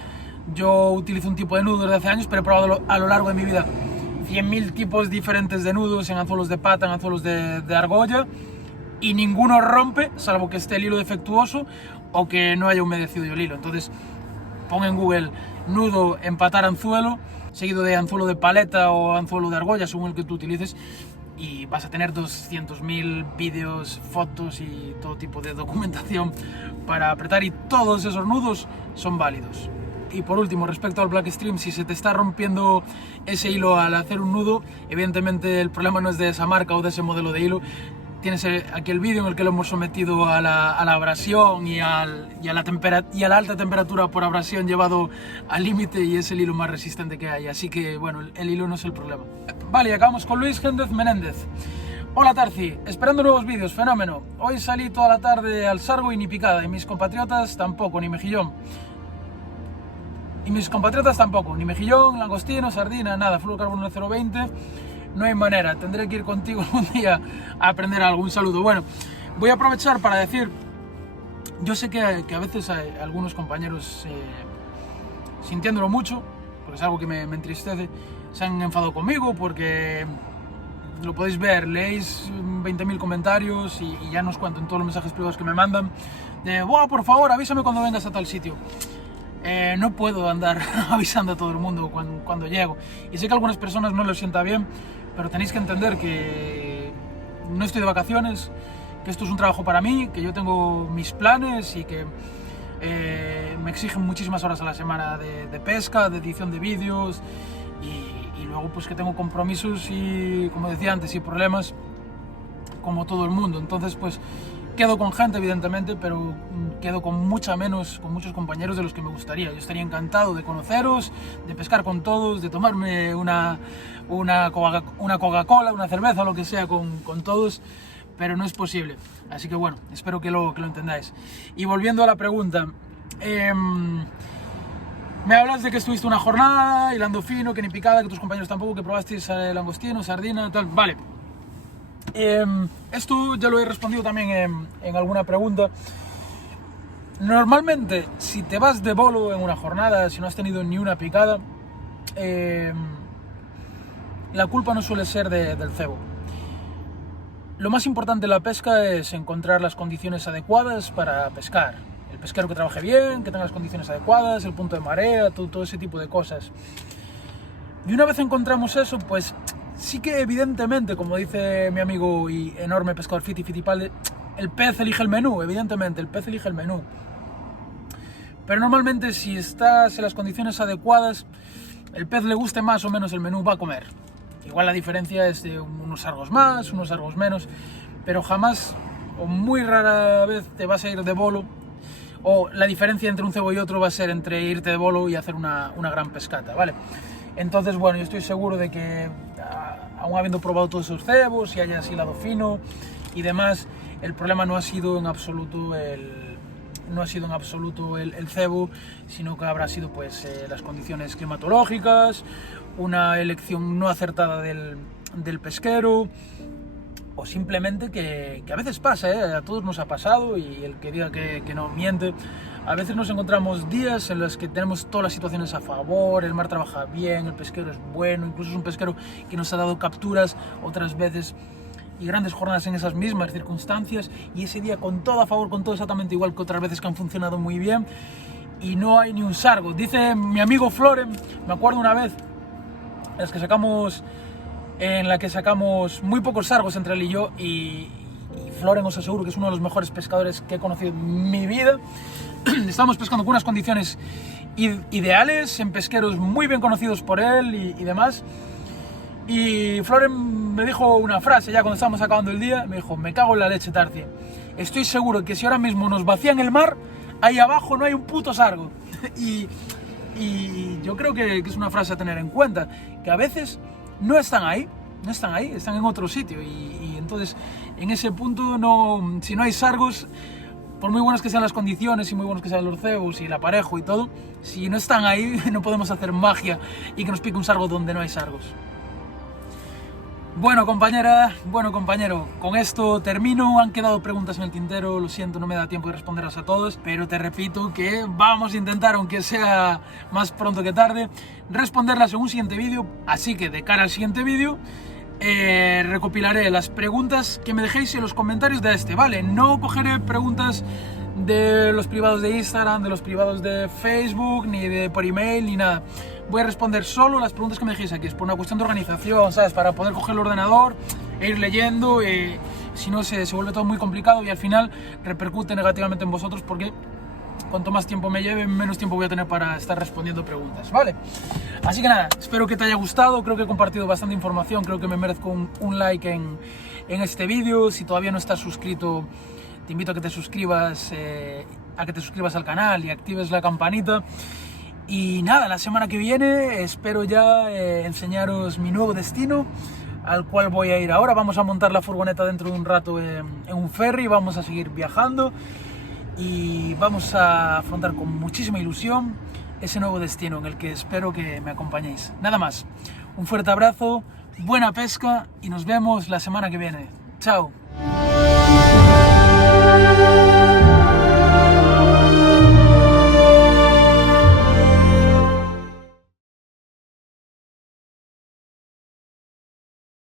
yo utilizo un tipo de nudo desde hace años, pero he probado a lo largo de mi vida 100.000 tipos diferentes de nudos, en anzuelos de pata, en anzuelos de argolla, y ninguno rompe, salvo que esté el hilo defectuoso o que no haya humedecido el hilo. Entonces pon en Google nudo empatar anzuelo, seguido de anzuelo de paleta o anzuelo de argolla, según el que tú utilices, y vas a tener 200.000 vídeos, fotos y todo tipo de documentación para apretar, y todos esos nudos son válidos. Y por último, respecto al Black Stream, si se te está rompiendo ese hilo al hacer un nudo, evidentemente el problema no es de esa marca o de ese modelo de hilo. Tienes aquí el vídeo en el que lo hemos sometido a la abrasión y a la alta temperatura por abrasión llevado al límite, y es el hilo más resistente que hay. Así que bueno, el hilo no es el problema. Vale, y acabamos con Luis Géndez Menéndez. Hola Tarci, esperando nuevos vídeos, fenómeno. Hoy salí toda la tarde al Sargo y ni picada, y mis compatriotas tampoco, ni mejillón. Ni mejillón, langostino, sardina, nada, fluorocarbono 0,20. No hay manera, tendré que ir contigo algún día a aprender algo. Un saludo. Bueno, voy a aprovechar para decir, yo sé que a veces hay algunos compañeros, sintiéndolo mucho, porque es algo que me entristece, se han enfadado conmigo porque, lo podéis ver, leéis 20.000 comentarios y ya no os cuento en todos los mensajes privados que me mandan, de, ¡buah, por favor, avísame cuando vengas a tal sitio! No puedo andar avisando a todo el mundo cuando llego, y sé que a algunas personas no les sienta bien, pero tenéis que entender que no estoy de vacaciones, que esto es un trabajo para mí, que yo tengo mis planes y que me exigen muchísimas horas a la semana de pesca, de edición de vídeos, y luego pues que tengo compromisos y, como decía antes, y problemas como todo el mundo. Entonces pues quedo con gente, evidentemente, pero quedo con muchos compañeros de los que me gustaría. Yo estaría encantado de conoceros, de pescar con todos, de tomarme una Coca-Cola, una cerveza, lo que sea con todos, pero no es posible. Así que bueno, espero que lo entendáis. Y volviendo a la pregunta, me hablas de que estuviste una jornada hilando fino, que ni picada, que tus compañeros tampoco, que probasteis langostino, sardina, tal. Vale. Esto ya lo he respondido también en alguna pregunta. Normalmente, si te vas de bolo en una jornada, si no has tenido ni una picada, la culpa no suele ser del cebo. Lo más importante en la pesca es encontrar las condiciones adecuadas para pescar. El pesquero que trabaje bien, que tenga las condiciones adecuadas, el punto de marea, todo ese tipo de cosas. Y una vez encontramos eso, pues sí que evidentemente, como dice mi amigo y enorme pescador Fittipaldi, el pez elige el menú, evidentemente, el pez elige el menú. Pero normalmente, si estás en las condiciones adecuadas, el pez le guste más o menos el menú, va a comer. Igual la diferencia es de unos sargos más, unos sargos menos, pero jamás o muy rara vez te vas a ir de bolo, o la diferencia entre un cebo y otro va a ser entre irte de bolo y hacer una gran pescata, ¿vale? Entonces, bueno, yo estoy seguro de que, aún habiendo probado todos esos cebos y hayas hilado fino y demás, el problema no ha sido en absoluto el cebo, sino que habrá sido pues las condiciones climatológicas, una elección no acertada del pesquero, o simplemente que a veces pasa, a todos nos ha pasado, y el que diga que no miente. A veces nos encontramos días en los que tenemos todas las situaciones a favor, el mar trabaja bien, el pesquero es bueno, incluso es un pesquero que nos ha dado capturas otras veces y grandes jornadas en esas mismas circunstancias, y ese día con todo a favor, con todo exactamente igual que otras veces que han funcionado muy bien, y no hay ni un sargo. Dice mi amigo Floren, me acuerdo una vez en la que sacamos muy pocos sargos entre él y yo, y Floren, os aseguro que es uno de los mejores pescadores que he conocido en mi vida. Estábamos pescando con unas condiciones ideales, en pesqueros muy bien conocidos por él y demás, y Floren me dijo una frase ya cuando estábamos acabando el día, me dijo: me cago en la leche, Tarcia, estoy seguro que si ahora mismo nos vacían el mar, ahí abajo no hay un puto sargo. y yo creo que es una frase a tener en cuenta, que a veces no están ahí, están en otro sitio, y entonces en ese punto si no hay sargos, por muy buenas que sean las condiciones y muy buenos que sean los cebos y el aparejo y todo, si no están ahí no podemos hacer magia y que nos pique un sargo donde no hay sargos. Bueno, compañera, bueno, compañero, con esto termino. Han quedado preguntas en el tintero, lo siento, no me da tiempo de responderlas a todos, pero te repito que vamos a intentar, aunque sea más pronto que tarde, responderlas en un siguiente vídeo. Así que de cara al siguiente vídeo recopilaré las preguntas que me dejéis en los comentarios de este, ¿vale? No cogeré preguntas de los privados de Instagram, de los privados de Facebook, ni de por email, ni nada. Voy a responder solo las preguntas que me dejéis aquí. Es por una cuestión de organización, ¿sabes? Para poder coger el ordenador e ir leyendo, si no se vuelve todo muy complicado y al final repercute negativamente en vosotros, porque cuanto más tiempo me lleve, menos tiempo voy a tener para estar respondiendo preguntas, ¿vale? Así que nada, espero que te haya gustado, creo que he compartido bastante información, creo que me merezco un like en este vídeo. Si todavía no estás suscrito, te invito a que te suscribas al canal y actives la campanita. Y nada, la semana que viene espero ya enseñaros mi nuevo destino al cual voy a ir ahora. Vamos a montar la furgoneta dentro de un rato en un ferry, vamos a seguir viajando y vamos a afrontar con muchísima ilusión ese nuevo destino en el que espero que me acompañéis. Nada más, un fuerte abrazo, buena pesca y nos vemos la semana que viene. Chao.